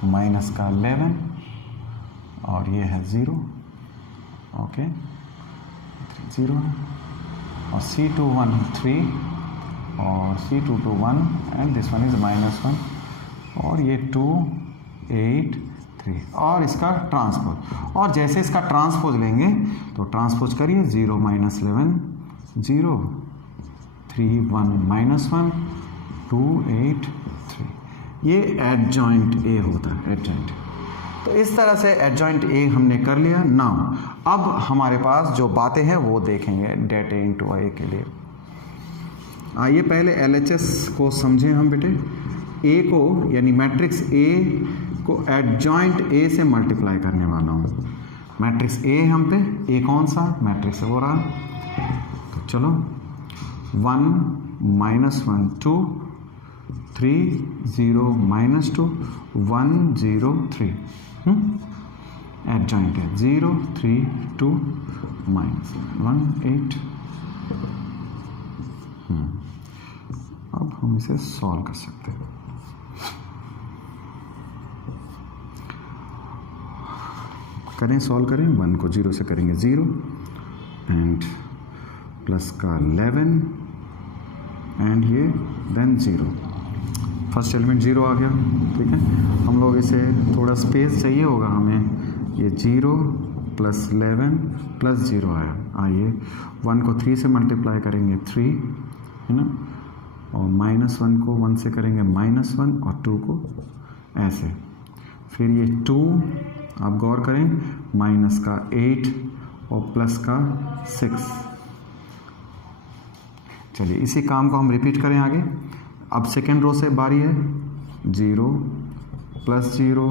माइनस का 11 और ये है 0, ओके 0, और C21 3 और C22 1 and this one is -1, और ये 2 8 3 और इसका ट्रांसपोज। और जैसे इसका ट्रांसपोज लेंगे तो ट्रांसपोज करिए, 0 -11 0 3 1 -1 2 8 3, ये एडजॉइंट ए होता है, एडजॉइंट। तो इस तरह से एडजॉइंट ए हमने कर लिया। नाउ अब हमारे पास जो बातें हैं वो देखेंगे डेट ए इंटू आई के लिए। आइए पहले एलएचएस को समझें हम बेटे। ए को यानी मैट्रिक्स ए को एडजॉइंट ए से मल्टीप्लाई करने वाला हूँ। मैट्रिक्स ए हम पे, ए कौन सा मैट्रिक्स है वो रहा, तो चलो 1 -1 2 3 0 -2 1 0 3, एडजॉइंट है 0 3 2 -1 8। अब हम इसे सॉल्व कर सकते हैं। करें, सॉल्व करें, 1 को 0 से करेंगे 0 एंड प्लस का 11 एंड ये देन 0, फर्स्ट एलिमेंट 0 आ गया, ठीक है। हम लोग इसे थोड़ा स्पेस चाहिए होगा हमें, ये 0 + 11 + 0 आया। आइए 1 को 3 से मल्टीप्लाई करेंगे 3, है ना, और -1 को 1 से करेंगे -1 और 2 को ऐसे, फिर ये 2 आप गौर करें, माइनस का 8 और प्लस का 6। चलिए इसी काम को हम रिपीट करें आगे। अब सेकेंड रो से बारी है, 0 + 0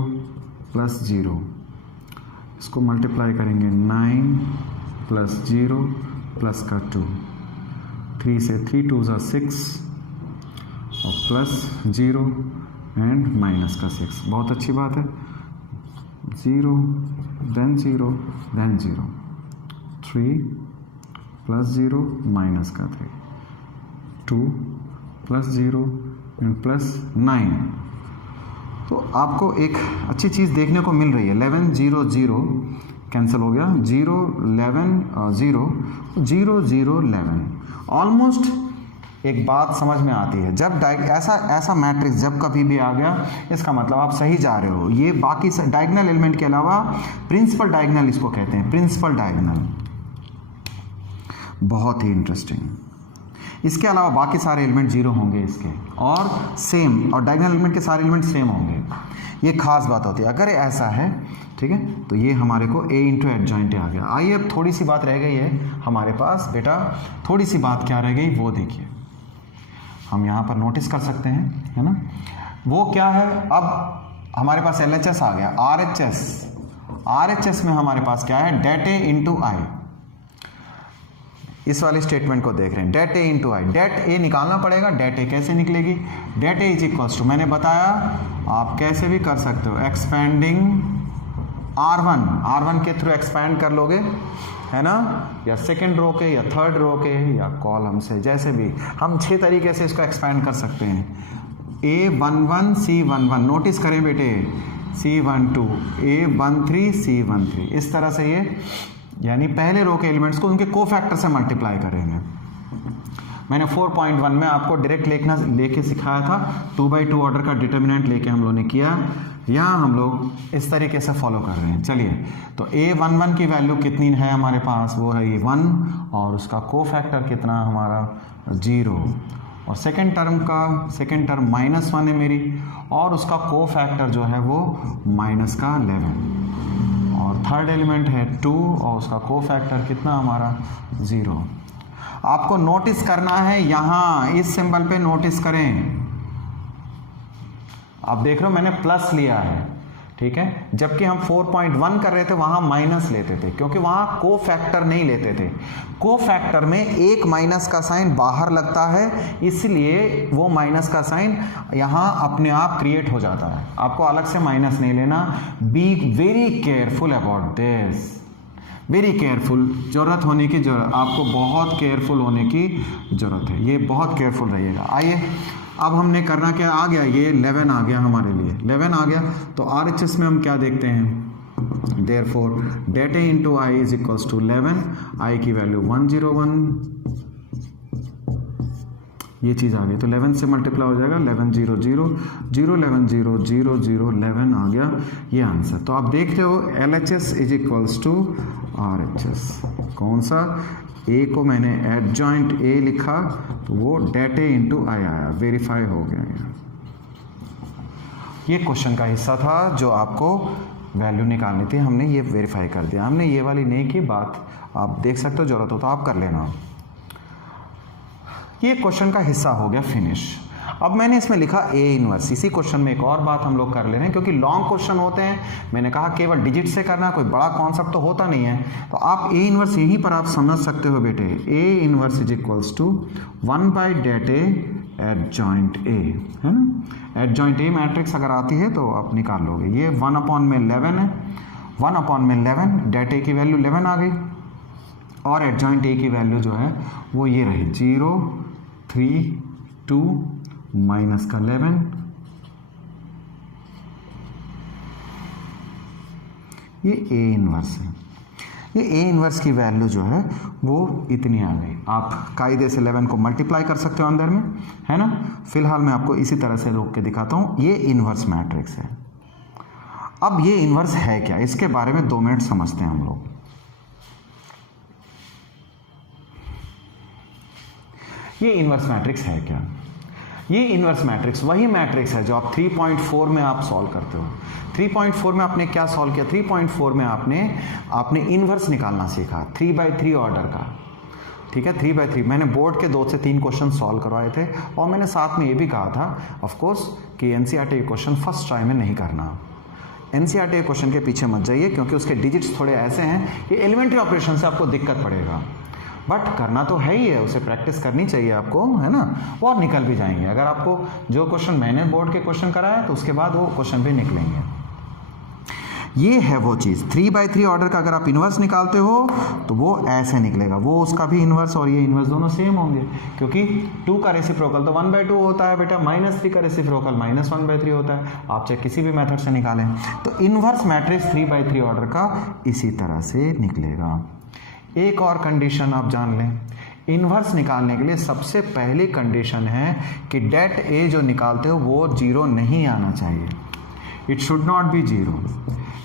+ 0, इसको मल्टीप्लाई करेंगे 9 + 0 प्लस का 2, 3 से 3 2 ज़ा 6 और प्लस 0 एंड माइनस का 6। बहुत अच्छी बात है, 0 देन 0 देन 0, 3 + 0 माइनस का 3, 2 + 0 एंड प्लस 9। तो आपको एक अच्छी चीज़ देखने को मिल रही है, 11 0 0 कैंसिल हो गया, 0 11 0 0 0 11। ऑलमोस्ट एक बात समझ में आती है, जब ऐसा मैट्रिक्स जब कभी भी आ गया, इसका मतलब आप सही जा रहे हो। ये बाकी डायगोनल एलिमेंट के अलावा प्रिंसिपल डायगोनल इसको कहते हैं, प्रिंसिपल डायगोनल, बहुत ही इंटरेस्टिंग। इसके अलावा बाकी सारे एलिमेंट 0 होंगे इसके, और सेम, और डायगोनल एलिमेंट के सारे एलिमेंट सेम होंगे। ये खास बात होती है। अगर ऐसा है, ठीक है, तो ये हमारे को ए इंटू एडजॉइंट आ गया। आइए अब थोड़ी सी बात रह गई है हमारे पास बेटा, थोड़ी सी बात क्या रह गई वो देखिए, हम यहाँ पर नोटिस कर सकते हैं, है ना। वो क्या है, अब हमारे पास LHS आ गया, RHS में हमारे पास क्या है, डेट ए इंटू आई। इस वाले स्टेटमेंट को देख रहे हैं, det A into I. Det A निकालना पड़ेगा, डेट ए कैसे निकलेगी, det A is equals to, मैंने बताया आप कैसे भी कर सकते हो, एक्सपेंडिंग R1 के थ्रू एक्सपैंड कर लोगे, है ना, या सेकंड रो के या थर्ड रो के या कॉलम से, जैसे भी हम 6 तरीके से इसको एक्सपैंड कर सकते हैं। A11 C11, नोटिस करें बेटे, C12 A13 C13, इस तरह से ये यानी पहले रो के एलिमेंट्स को उनके कोफैक्टर से मल्टीप्लाई करेंगे। मैंने 4.1 में आपको डायरेक्ट लेके सिखाया था, 2/2 ऑर्डर का डिटर्मिनेंट लेके हम लोगों ने किया। यहाँ हम लोग इस तरीके से फॉलो कर रहे हैं। चलिए, तो A11 की वैल्यू कितनी है हमारे पास, वो है ये 1, और उसका कोफैक्टर कितना हमारा 0, और सेकेंड टर्म -1 है मेरी, और उसका कोफैक्टर जो है वो -11, और थर्ड एलिमेंट है 2 और उसका कोफैक्टर कितना हमारा 0। आपको नोटिस करना है, यहाँ इस सिंबल पे नोटिस करें, आप देख रहे हो मैंने प्लस लिया है, ठीक है, जबकि हम 4.1 कर रहे थे वहां माइनस लेते थे, क्योंकि वहां को फैक्टर नहीं लेते थे। को फैक्टर में एक माइनस का साइन बाहर लगता है, इसलिए वो माइनस का साइन यहां अपने आप क्रिएट हो जाता है, आपको अलग से माइनस नहीं लेना। Be very careful about this, very careful, जरूरत होने की जरूरत, आपको बहुत केयरफुल होने की जरूरत है, ये बहुत केयरफुल रहिएगा। आइए अब हमने करना क्या, आ गया ये 11 आ गया हमारे लिए, 11 आ गया, तो RHS में हम क्या देखते हैं, therefore det into I is equals to 11, I की वैल्यू 101, ये चीज़ आ गई, तो 11 से मल्टीप्लाई हो जाएगा, 11 0 0 0 11 0 0 0 11 आ गया ये आंसर। तो आप देखते हो LHS is equals to RHS, कौन सा, ए को मैंने एडजॉइंट ए लिखा तो वो det A into I आया, वेरीफाई हो गया। ये क्वेश्चन का हिस्सा था जो आपको वैल्यू निकालनी थी, हमने ये वेरीफाई कर दिया, हमने ये वाली नहीं की बात, आप देख सकते हो, जरूरत हो तो आप कर लेना। ये क्वेश्चन का हिस्सा हो गया फिनिश। अब मैंने इसमें लिखा A इनवर्स। इसी क्वेश्चन में एक और बात हम लोग कर ले रहे हैं, क्योंकि लॉन्ग क्वेश्चन होते हैं, मैंने कहा केवल डिजिट से करना, कोई बड़ा कॉन्सेप्ट तो होता नहीं है, तो आप A इनवर्स यहीं पर आप समझ सकते हो बेटे। A inverse is equals to 1/det A adjoint A, है ना, एडजॉइंट A मैट्रिक्स अगर आती है तो आप निकाल लोगे। ये 1/11 है, 1/11 det A की वैल्यू 11 आ गई, और एडजॉइंट A की वैल्यू जो है वो ये रही 0 3 2 माइनस का 11, ये A इनवर्स है। ये A इनवर्स की वैल्यू जो है वो इतनी आ गई। आप कायदे से 11 को मल्टीप्लाई कर सकते हो अंदर में, है ना। फिलहाल मैं आपको इसी तरह से रोक के दिखाता हूं। ये इनवर्स मैट्रिक्स है। अब ये इनवर्स है क्या, इसके बारे में 2 मिनट समझते हैं हम लोग। ये इनवर्स मैट्रिक्स है क्या, ये इनवर्स मैट्रिक्स वही मैट्रिक्स है जो आप 3.4 में आप सॉल्व करते हो। 3.4 में आपने क्या सॉल्व किया, 3.4 में आपने इनवर्स निकालना सीखा 3/3 ऑर्डर का, ठीक है। 3/3 मैंने बोर्ड के 2 से 3 क्वेश्चन सॉल्व करवाए थे, और मैंने साथ में ये भी कहा था ऑफ कोर्स कि एनसीईआरटी क्वेश्चन फर्स्ट ट्राई में नहीं करना। एनसीईआरटी क्वेश्चन के पीछे मत जाइए, क्योंकि उसके डिजिट्स थोड़े ऐसे हैं कि एलिमेंट्री ऑपरेशन से आपको दिक्कत पड़ेगा, बट करना तो है ही है, उसे प्रैक्टिस करनी चाहिए आपको, है ना, और निकल भी जाएंगे। अगर आपको जो क्वेश्चन मैंने बोर्ड के क्वेश्चन कराया तो उसके बाद वो क्वेश्चन भी निकलेंगे। ये है वो चीज़, 3/3 ऑर्डर का अगर आप इन्वर्स निकालते हो तो वो ऐसे निकलेगा, वो उसका भी इन्वर्स और ये इन्वर्स दोनों सेम होंगे, क्योंकि 2 का रेसिप्रोकल तो 1/2 होता है बेटा, -3 का रेसिप्रोकल -1/3 होता है, आप चाहे किसी भी मेथड से निकालें। तो इन्वर्स मैट्रिक्स 3/3 ऑर्डर का इसी तरह से निकलेगा। एक और कंडीशन आप जान लें, इन्वर्स निकालने के लिए सबसे पहली कंडीशन है कि det A जो निकालते हो वो 0 नहीं आना चाहिए, इट शुड नॉट बी 0,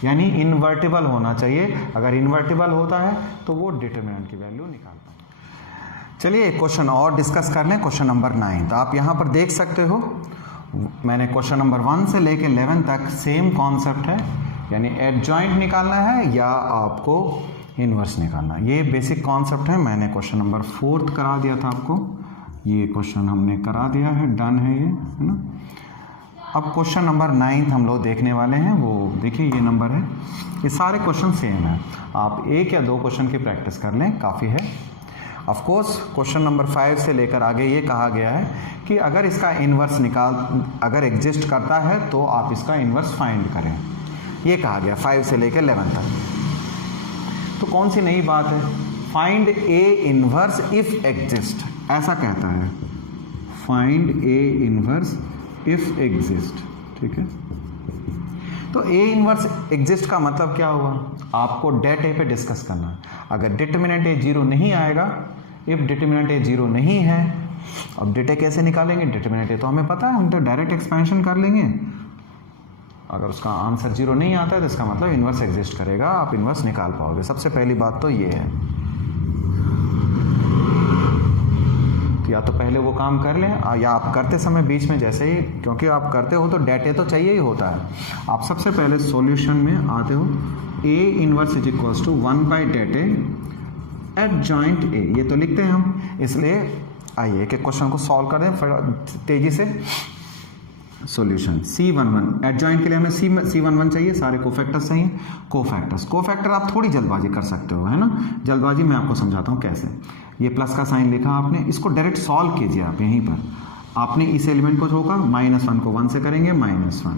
यानी इन्वर्टिबल होना चाहिए। अगर इन्वर्टिबल होता है तो वो डिटरमिनेंट की वैल्यू निकालता है। चलिए एक क्वेश्चन और डिस्कस कर लें, क्वेश्चन नंबर 9। तो आप यहाँ पर देख सकते हो मैंने क्वेश्चन नंबर 1 से लेके 11 तक सेम कॉन्सेप्ट है, यानी एडजॉइंट निकालना है या आपको इनवर्स निकालना। ये बेसिक कॉन्सेप्ट है। मैंने क्वेश्चन नंबर 4 करा दिया था आपको, ये क्वेश्चन हमने करा दिया है, डन है ये, है ना। अब क्वेश्चन नंबर 9 हम लोग देखने वाले हैं। वो देखिए ये नंबर है, ये सारे क्वेश्चन सेम है, आप 1 या 2 क्वेश्चन की प्रैक्टिस कर लें, काफ़ी है। ऑफ कोर्स क्वेश्चन नंबर 5 से लेकर आगे ये कहा गया है कि अगर इसका इन्वर्स अगर एग्जिस्ट करता है तो आप इसका इन्वर्स फाइंड करें, ये कहा गया 5 से लेकर 11 तक। तो कौन सी नई बात है? Find A inverse if exist, ऐसा कहता है, find A inverse if exist, ठीक है। तो ए इनवर्स एग्जिस्ट का मतलब क्या हुआ? आपको डेट ए पे डिस्कस करना है। अगर डिटर्मिनेंट ए जीरो नहीं आएगा, इफ डिटर्मिनेंट ए जीरो नहीं है, अब डेट ए कैसे निकालेंगे? डिटर्मिनेंट ए तो हमें पता है, हम तो डायरेक्ट एक्सपेंशन कर लेंगे। अगर उसका आंसर जीरो नहीं आता है तो इसका मतलब इनवर्स एग्जिस्ट करेगा, आप इनवर्स निकाल पाओगे। सबसे पहली बात तो ये है, तो या तो पहले वो काम कर लें, या आप करते समय बीच में जैसे ही, क्योंकि आप करते हो तो डेटे तो चाहिए ही होता है। आप सबसे पहले सॉल्यूशन में आते हो, A inverse is equals to 1 by det adjoint A, ये तो लिखते हैं हम, इसलिए आइए एक एक क्वेश्चन को सॉल्व कर दें तेजी से। सॉल्यूशन C11 एडजॉइंट के लिए हमें C11 चाहिए, सारे कोफैक्टर्स चाहिए। कोफैक्टर आप थोड़ी जल्दबाजी कर सकते हो, है ना, जल्दबाजी मैं आपको समझाता हूँ कैसे। ये प्लस का साइन लिखा आपने, इसको डायरेक्ट सॉल्व कीजिए आप यहीं पर। आपने इस एलिमेंट को रोका, -1 को 1 से करेंगे -1,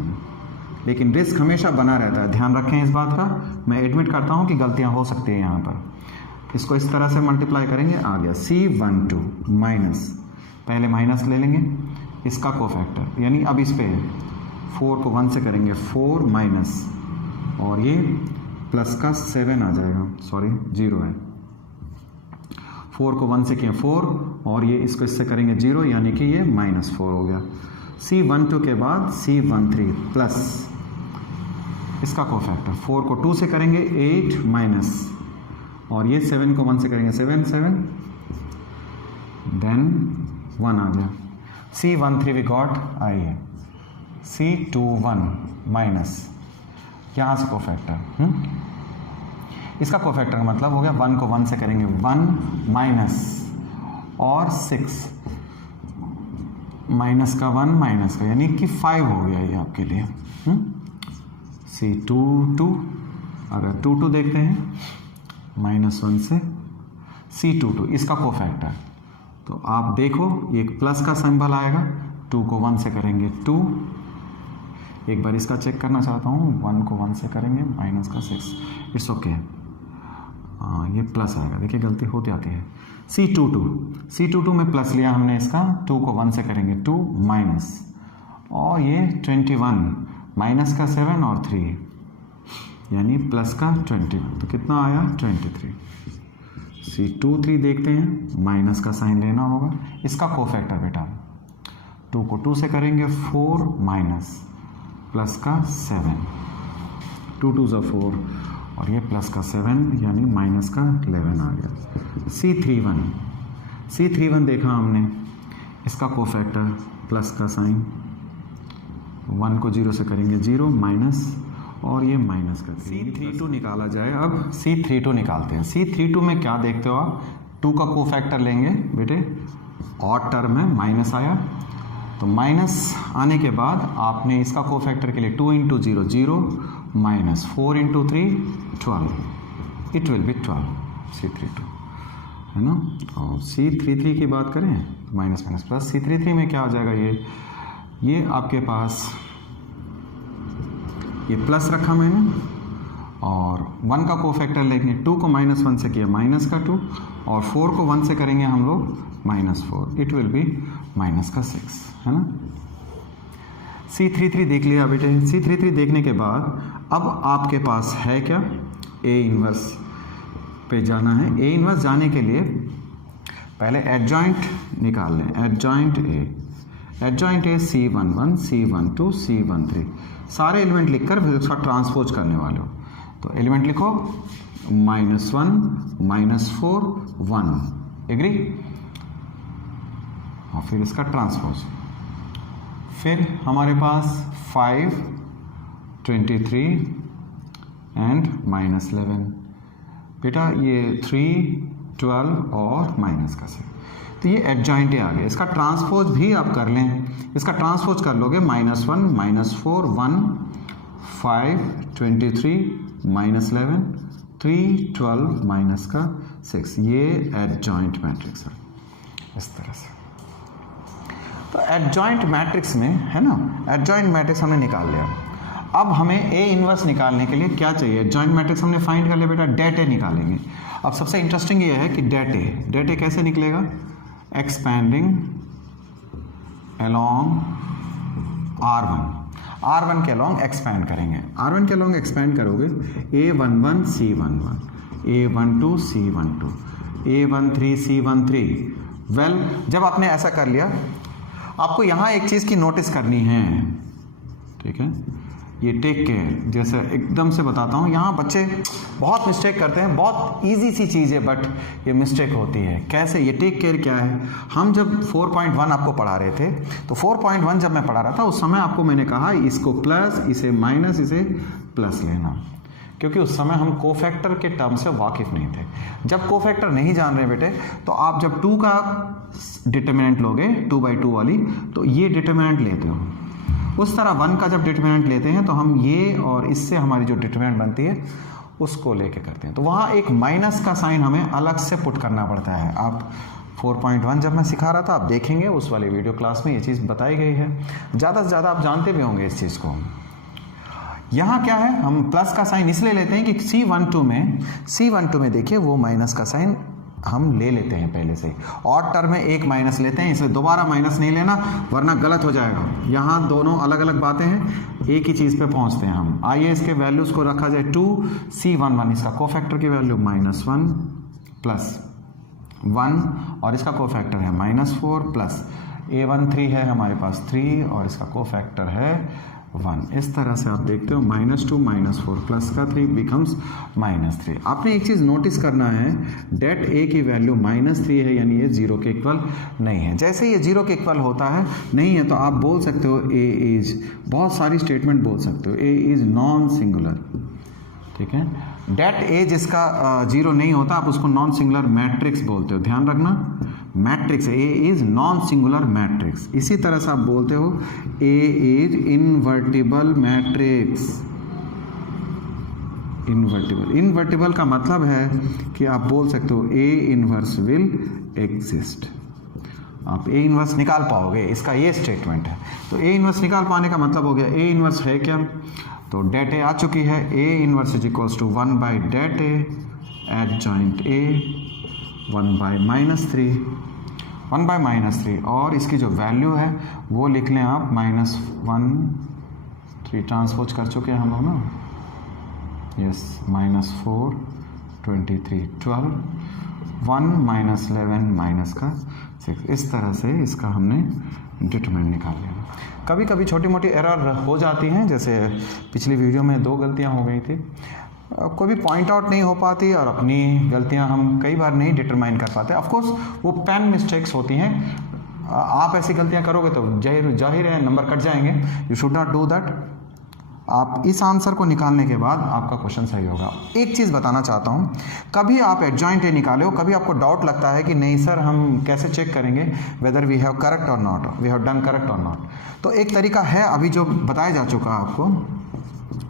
लेकिन रिस्क हमेशा बना रहता है, ध्यान रखें इस बात का। मैं एडमिट करता हूँ कि गलतियाँ हो सकती है यहाँ पर। इसको इस तरह से मल्टीप्लाई करेंगे, आ गया C12 माइनस, पहले माइनस ले लेंगे इसका कोफैक्टर, यानी अब इस पे 4 को 1 से करेंगे 4 माइनस, और ये प्लस का 7 आ जाएगा, सॉरी 0 है, 4 को 1 से किया 4, और ये इसको इससे करेंगे 0, यानी कि ये -4 हो गया। C12 के बाद C13 प्लस इसका कोफैक्टर, 4 को 2 से करेंगे 8 माइनस, और ये 7 को 1 से करेंगे 7 देन 1 आ गया। C13 वी गॉट, आइए C21 माइनस, यहाँ से कोफैक्टर, इसका कोफैक्टर का मतलब हो गया 1 को 1 से करेंगे 1 माइनस, और 6 माइनस का 1 माइनस का, यानी कि 5 हो गया ये आपके लिए। C22, अगर 22 देखते हैं -1 से C22, इसका कोफैक्टर, तो आप देखो ये प्लस का सिंबल आएगा, 2 को 1 से करेंगे 2, एक बार इसका चेक करना चाहता हूँ, 1 को 1 से करेंगे -6, इट्स ओके, ये प्लस आएगा, देखिए गलती हो जाती है। C22 में प्लस लिया हमने इसका, 2 को 1 से करेंगे 2 माइनस, और ये 21 माइनस का 7 और 3, यानी प्लस का 21, तो कितना आया 23। C23 देखते हैं, माइनस का साइन लेना होगा, इसका कोफैक्टर बेटा 2 को 2 से करेंगे 4 माइनस, प्लस का 7, 2 2 ज़ा 4, और ये प्लस का 7, यानी माइनस का 11 आ गया। C31 देखा हमने, इसका कोफैक्टर प्लस का साइन, 1 को 0 से करेंगे 0 माइनस, और ये माइनस का C32 निकाला जाए। अब C32 निकालते हैं। C32 में क्या देखते हो आप, 2 का कोफैक्टर लेंगे बेटे, ऑड टर्म है, माइनस आया, तो माइनस आने के बाद आपने इसका कोफैक्टर के लिए 2 × 0 0 minus 4 × 3 12, it will be 12 C32, है ना। और C33 की बात करें, माइनस माइनस प्लस, C33 में क्या हो जाएगा, ये आपके पास ये प्लस रखा मैंने, और 1 का कोफैक्टर लेंगे, 2 को -1 से किया माइनस का 2, और 4 को 1 से करेंगे हम लोग -4, इट विल बी माइनस का 6, है ना। C33 देख लिया बेटे। C33 देखने के बाद अब आपके पास है क्या, ए इनवर्स पे जाना है। ए इनवर्स जाने के लिए पहले एडजॉइंट निकाल लें, adjoint A C11 C12 C13, सारे एलिमेंट लिखकर फिर उसका ट्रांसपोज करने वाले हो। तो एलिमेंट लिखो, -1 -4 1, एग्री, और फिर इसका ट्रांसपोज। फिर हमारे पास 5 23 एंड -11, बेटा ये 3 12 और माइनस का 6, तो ये एडजॉइंट आ गया। इसका ट्रांसपोज भी आप कर लें, इसका ट्रांसपोज कर लोगे, -1 -4 1 5 23 -11 3 12 माइनस का 6, ये एडजॉइंट मैट्रिक्स है, इस तरह से। तो एडजॉइंट मैट्रिक्स में है ना, एडजॉइंट मैट्रिक्स हमने निकाल लिया। अब हमें ए इनवर्स निकालने के लिए क्या चाहिए, जॉइंट मैट्रिक्स हमने फाइंड कर लिया बेटा, डेट ए निकालेंगे। अब सबसे इंटरेस्टिंग ये है कि डेट ए कैसे निकलेगा, एक्सपैंडिंग अलोंग R1 के अलोंग एक्सपैंड करेंगे। R1 के अलोंग एक्सपैंड करोगे, A11 C11, A12 C12, A13 C13। Well, जब आपने ऐसा कर लिया, आपको यहाँ एक चीज़ की नोटिस करनी है, ठीक है, ये टेक केयर, जैसे एकदम से बताता हूँ, यहाँ बच्चे बहुत मिस्टेक करते हैं, बहुत इजी सी चीज़ है बट ये मिस्टेक होती है। कैसे, ये टेक केयर क्या है, हम जब 4.1 आपको पढ़ा रहे थे, तो 4.1 जब मैं पढ़ा रहा था उस समय आपको मैंने कहा इसको प्लस, इसे माइनस, इसे प्लस लेना, क्योंकि उस समय हम कोफैक्टर के टर्म से वाकिफ़ नहीं थे। जब कोफैक्टर नहीं जान रहे बेटे, तो आप जब 2 का डिटर्मिनेंट लोगे, 2/2 वाली, तो ये डिटर्मिनेंट लेते हो। उस तरह 1 का जब डिटर्मिनेंट लेते हैं तो हम ये और इससे हमारी जो डिटर्मिनेंट बनती है उसको लेके करते हैं। तो वहाँ एक माइनस का साइन हमें अलग से पुट करना पड़ता है। आप 4.1 जब मैं सिखा रहा था, आप देखेंगे उस वाले वीडियो क्लास में ये चीज़ बताई गई है। ज़्यादा से ज़्यादा आप जानते भी होंगे इस चीज़ को। यहाँ क्या है, हम प्लस का साइन इसलिए लेते हैं कि C12 में देखिए वो माइनस का साइन हम ले लेते हैं पहले से ही। और टर्म में एक माइनस लेते हैं, इसे दोबारा माइनस नहीं लेना वरना गलत हो जाएगा। यहाँ दोनों अलग अलग बातें हैं, एक ही चीज़ पे पहुँचते हैं हम। आइए इसके वैल्यूज़ को रखा जाए, 2C11, इसका कोफैक्टर की वैल्यू -1 प्लस 1 और इसका कोफैक्टर है -4 प्लस A13 है हमारे पास 3 और इसका कोफैक्टर है 1। इस तरह से आप देखते हो -2 -4 प्लस का 3 बिकम्स -3। आपने एक चीज़ नोटिस करना है, डेट ए की वैल्यू -3 है, यानी ये 0 के इक्वल नहीं है। जैसे ये 0 के इक्वल होता है, नहीं है, तो आप बोल सकते हो ए इज, बहुत सारी स्टेटमेंट बोल सकते हो, ए इज नॉन सिंगुलर, ठीक है। डेट ए जिसका 0 नहीं होता, आप उसको नॉन सिंगुलर मैट्रिक्स बोलते हो, ध्यान रखना, matrix, A is non singular matrix. इसी तरह से आप बोलते हो ए इज इनवर्टिबल मैट्रिक्स। इनवर्टिबल का मतलब है कि आप बोल सकते हो ए इनवर्स विल एग्जिस्ट। आप ए इनवर्स निकाल पाओगे, इसका ये स्टेटमेंट है। तो ए इनवर्स निकाल पाने का मतलब हो गया, ए इनवर्स है क्या, तो डेट ए आ चुकी है, A inverse is equals to 1 by det A adjoint A 1 by -3 और इसकी जो वैल्यू है वो लिख लें आप -1, 3 ट्रांसपोज कर चुके हैं हम लोग ना, यस, -4 23 12 1 -11 -6। इस तरह से इसका हमने डिटरमिनेंट निकाल लिया। कभी कभी छोटी मोटी एरर हो जाती हैं, जैसे पिछली वीडियो में 2 गलतियां हो गई थी, कोई भी पॉइंट आउट नहीं हो पाती और अपनी गलतियां हम कई बार नहीं डिटरमाइन कर पाते। ऑफ कोर्स वो पेन मिस्टेक्स होती हैं, आप ऐसी गलतियां करोगे तो जाहिर है नंबर कट जाएंगे। You should not do that. आप इस आंसर को निकालने के बाद आपका क्वेश्चन सही होगा। एक चीज़ बताना चाहता हूँ, कभी आप एडजॉइंट ए निकाले हो, कभी आपको डाउट लगता है कि नहीं सर हम कैसे चेक करेंगे whether we have correct or not, we have done correct or not. तो एक तरीका है अभी जो बताया जा चुका है आपको,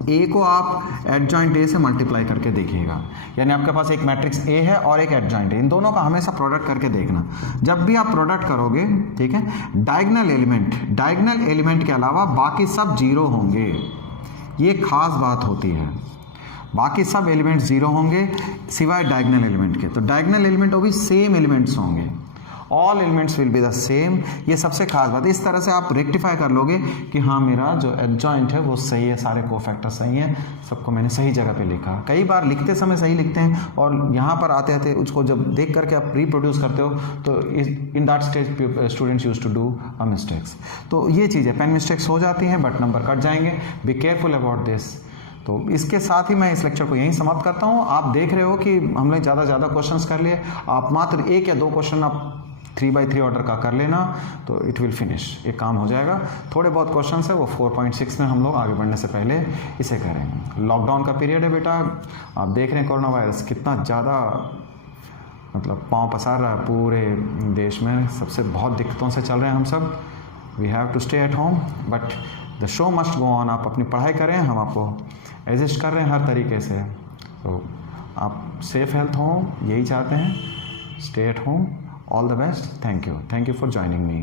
ए को आप एडजॉइंट ए से मल्टीप्लाई करके देखिएगा, यानी आपके पास एक मैट्रिक्स ए है और एक एडजॉइंट ए, इन दोनों का हमेशा प्रोडक्ट करके देखना। जब भी आप प्रोडक्ट करोगे, ठीक है, डायगोनल एलिमेंट के अलावा बाकी सब 0 होंगे, ये खास बात होती है। बाकी सब एलिमेंट 0 होंगे सिवाय डायगोनल एलिमेंट के। तो डायगोनल एलिमेंट वो भी सेम एलिमेंट्स होंगे, all elements will be the same. ये सबसे खास बात है। इस तरह से आप रेक्टिफाई कर लोगे कि हाँ मेरा जो एडजॉइंट है वो सही है, सारे कोफैक्टर सही हैं, सबको मैंने सही जगह पे लिखा। कई बार लिखते समय सही लिखते हैं और यहाँ पर आते आते उसको जब देख करके आप रिप्रोड्यूस करते हो तो in that stage students use to do a mistakes. तो ये चीज़ है, पेन मिस्टेक्स हो जाती हैं बट नंबर कट जाएंगे। Be careful about this. तो इसके साथ ही मैं इस लेक्चर को यहीं समाप्त करता हूँ। आप देख रहे हो कि हमने ज़्यादा क्वेश्चंस कर लिए, आप मात्र 1 या 2 क्वेश्चन आप 3x3 ऑर्डर का कर लेना तो इट विल फिनिश, एक काम हो जाएगा। थोड़े बहुत क्वेश्चंस है वो 4.6 में हम लोग आगे बढ़ने से पहले इसे करेंगे। लॉकडाउन का पीरियड है बेटा, आप देख रहे हैं कोरोना वायरस कितना ज़्यादा मतलब पाँव पसार रहा है पूरे देश में, सबसे बहुत दिक्कतों से चल रहे हैं हम सब। We have to stay at home but the show must go on. आप अपनी पढ़ाई करें, हम आपको एडजस्ट कर रहे हैं हर तरीके से। तो आप सेफ हेल्थ हो यही चाहते हैं। Stay at home. All the best. Thank you for joining me.